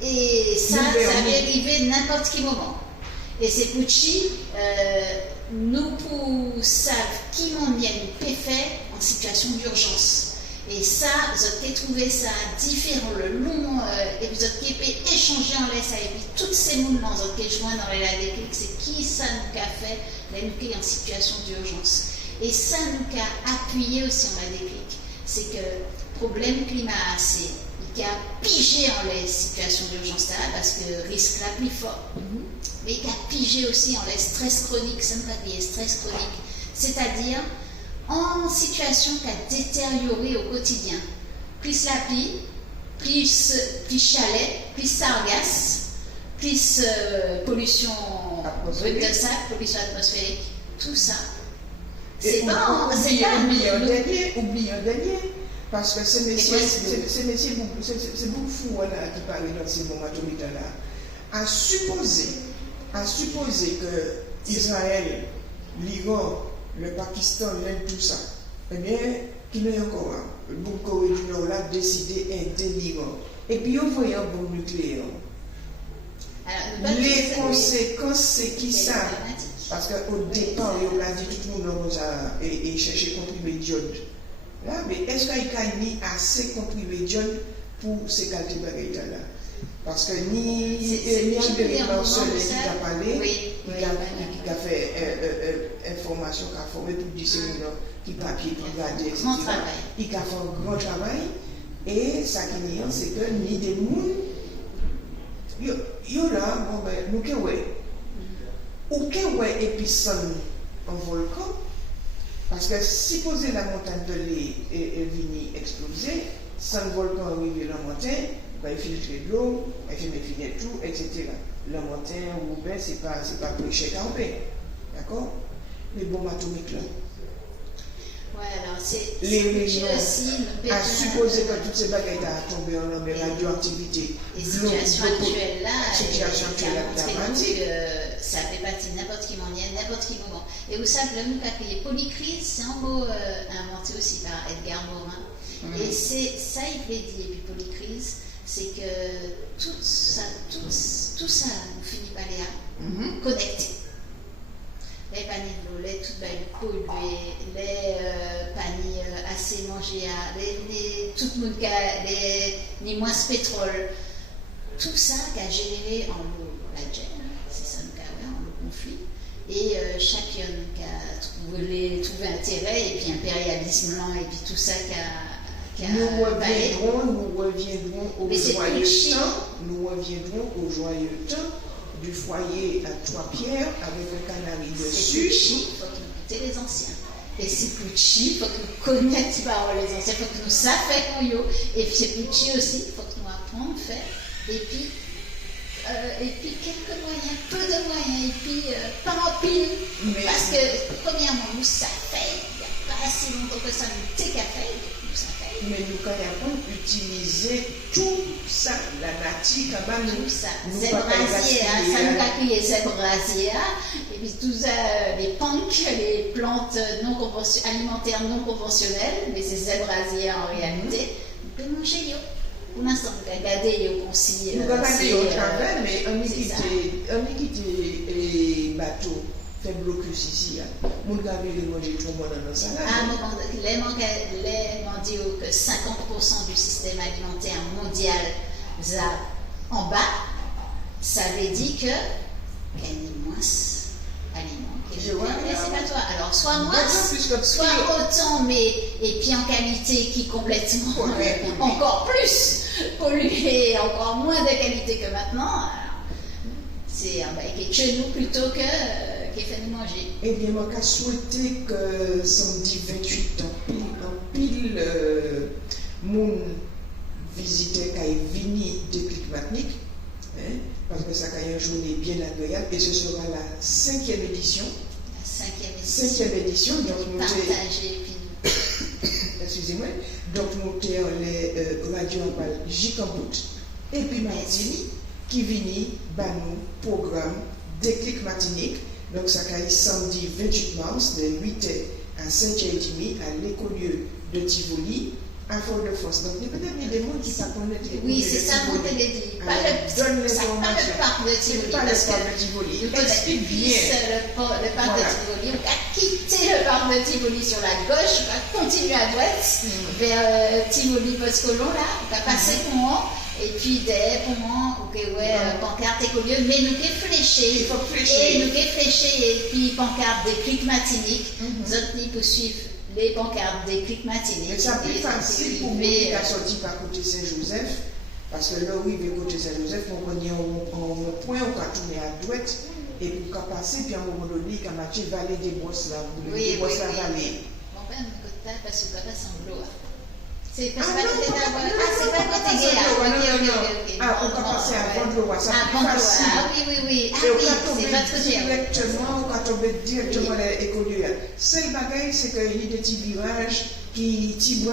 et ça peut arriver n'importe quel moment. Et c'est Pucci, nous pour savoir qui m'en vient peut faire en situation d'urgence. Et ça, vous avez trouvé ça différent le long, et vous avez pu échanger en laisse et puis toutes ces mouvements, vous avez joint dans les déclic, c'est qui ça nous a fait, là nous en situation d'urgence. Et ça nous a appuyé aussi en la déclic, c'est que le problème climat, c'est qu'il a pigé en les situations d'urgence là, parce que risque là plus fort, mais il a pigé aussi en les stress chronique, ça ne pas qu'il y ait stress chronique, c'est-à-dire en situation qui a détérioré au quotidien. Plus la pluie, plus chalet, plus sargasse, plus pollution de sable, pollution atmosphérique, tout ça. C'est pas oublions dernier, parce que ces messieurs, c'est beaucoup fou là, qui parlent dans ces moments là, à supposer que Israël, l'Iran, le Pakistan, l'Inde, tout ça, eh bien, qui n'est encore un. Le Corée du Nord a décidé d'intégrer. Et puis, on voit un bombe nucléaire. Les conséquences, c'est qui ça? Parce qu'au départ, on a dit tout le monde a cherché comprimé d'iode. Là, mais est-ce qu'il y a mis assez comprimé d'iode pour ces qualités là? Parce que ni un seul qui a parlé, qui a fait information, qui a formé pour discerner qui papier, qui regarder, etc. Il a fait un grand travail. Et ça qui est, c'est que ni des gens, yo là, bon ben, nous qui ouais, ou qui ouais épisode en volcan, parce que si poser la montagne de l'eau est venue exploser, sans volcan arriver la montagne. Il filtre l'eau, il fait mes filets tout, etc. Le matin ou bien c'est pas prêché campé. D'accord? Les bombes atomiques là. Ouais, alors c'est les régions aussi à supposer que toutes ces bagailles ont tombé en homme radioactivité. Les situations actuelles là, dramatique. Ça fait partie de n'importe qui moment, n'importe qui moment. Et vous savez, le mot qui est polycrise, c'est un mot inventé aussi par Edgar Morin. Et c'est ça, il plaît dit, et puis polycrise. C'est que tout ça nous finit par les connecter. Les paniers de l'eau, les toutes les polluées, les paniers assez mangés, tout le monde qui a les moins de pétrole. Tout ça qui a généré en l'eau la gêne, c'est ça nous a en l'eau conflit. Et chacun qui a trouvé intérêt, et puis impérialisme lent, et puis tout ça qui a. Nous reviendrons au joyeux temps du foyer à 3 pierres avec un canari dessus. C'est il faut que nous écoutons les anciens. Et c'est plus cheap, il faut que nous connaissions les anciens, il faut que nous sachions et puis c'est plus cheap aussi, il faut que nous apprenions à faire. Et puis quelques moyens, peu de moyens, et puis pas en pile. Parce que premièrement, nous ça fait, il n'y a pas assez longtemps que ça nous t'est qu'à faire, nous ça fait. mais nous quand on utiliser tout ça, la nature, quand même, Tout ça. nous Zèbre pas rasier, hein, gaspiller, ça nous hein. a crié zèbre rasier, et puis tout ça, les punks, les plantes alimentaires non conventionnelles, mais c'est zèbre rasier en réalité, on peut manger yo. Pour l'instant, on peut regarder yo aussi. Nous regardons au travers, mais on c'est ça. quitte les bateaux, fait blocus ici. Nous regardons manger tout le monde dans nos salades. À un moment, les mondiaux que 50% du système alimentaire mondial ça en bas, ça veut dire que qu'il y a moins d'aliments. Je vois, Mais c'est pas toi. Alors, soit moins, D'autant plus que soit autant, mais et puis en qualité qui complètement Pollué. encore plus pollué, encore moins de qualité que maintenant. Alors, c'est qui est chez nous plutôt que qui fait nous manger. Eh bien, moi, j'ai souhaité que samedi 28 ans, pile mon visiteur qui est venu de Clic-Matinique, parce que ça a une journée bien agréable, et ce sera la 5e édition. La 5e édition. Donc, nous Partager, puis excusez-moi, donc nous avons les radios en parle J-Cambout, et puis Martine, qui vient dans nos programmes Déclic Matinique. Donc, ça a samedi 28 mars, de 8h à 5h30 à l'écolieu de Tivoli, à Fort-de-France. Donc, il y a peut-être des gens qui ne connaissent pas. oui, c'est ça qu'on te l'a dit. Pas le parc de Tivoli. Pas le parc de Tivoli. Il explique bien le parc de Tivoli. On va quitter le parc de Tivoli sur la gauche, on va continuer à droite vers Tivoli-Poscolon, là. On va passer Pont, et puis des Pont, pancarte écolieu, mais nous qui fléché. Il faut flécher. Et nous qui fléché, et puis pancarte des clics matiniques. Nous autres, nous poursuivons les pancartes des clics matiniques. Mais c'est plus facile pour nous qui a sorti par côté Saint-Joseph, parce que là où il veut côté Saint-Joseph, on connaît un point, on va tourner à droite, et pour qu'on passe, puis à un moment donné, quand Mathieu vallée des bosses là, des bosses la vallée. Mon père me coûte parce que papa semble. C'est pas Ah côté non, c'est pas côté non, gay. non. Ah, on va passer à Vendre-Loire, ça Ah, plus facile. oui. Ah Et on oui, va c'est tomber votre côté. directement, on va tomber directement à l'écolieu. Seul bagage, c'est qu'il y a des petits virages qui petits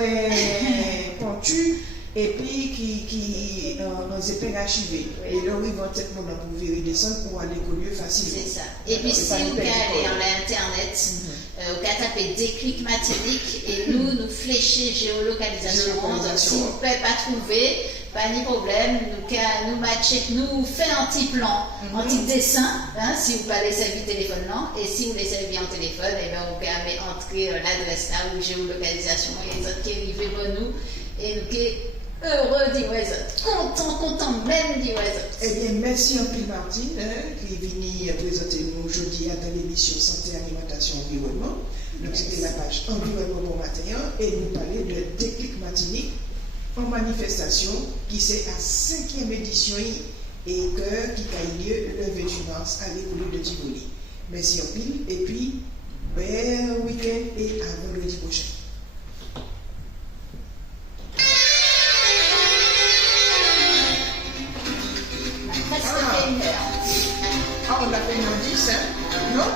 pentus et puis qui en épingles archivées. Et là, ils vont peut-être pour virer descendre pour aller l'écolieu facilement. C'est ça. Et puis si vous allez en internet, au cas taper déclic matinique et nous flécher géolocalisation. Donc si vous ne pouvez pas trouver, pas de problème, nous matcher, nous fait un petit plan, un petit dessin, si vous parlez servir téléphone là, et si vous les servez en téléphone, et bien vous pouvez entrer l'adresse là ou géolocalisation, et les autres qui arrivent pour nous, et nous qui heureux d'y content même d'y Eh bien, merci en pile Martine, qui est venue présenter nous aujourd'hui dans l'émission Santé, Alimentation, Environnement. Donc, c'était la page Environnement pour matin, et nous parler de Déclic Matinique en manifestation qui c'est à 5e édition et qui a lieu le 28 mars à l'école de Tivoli. Merci en pile, et puis, bon week-end et à vendredi prochain. Presque fait une heure. Ah, on l'a fait dans 10, hein? Non?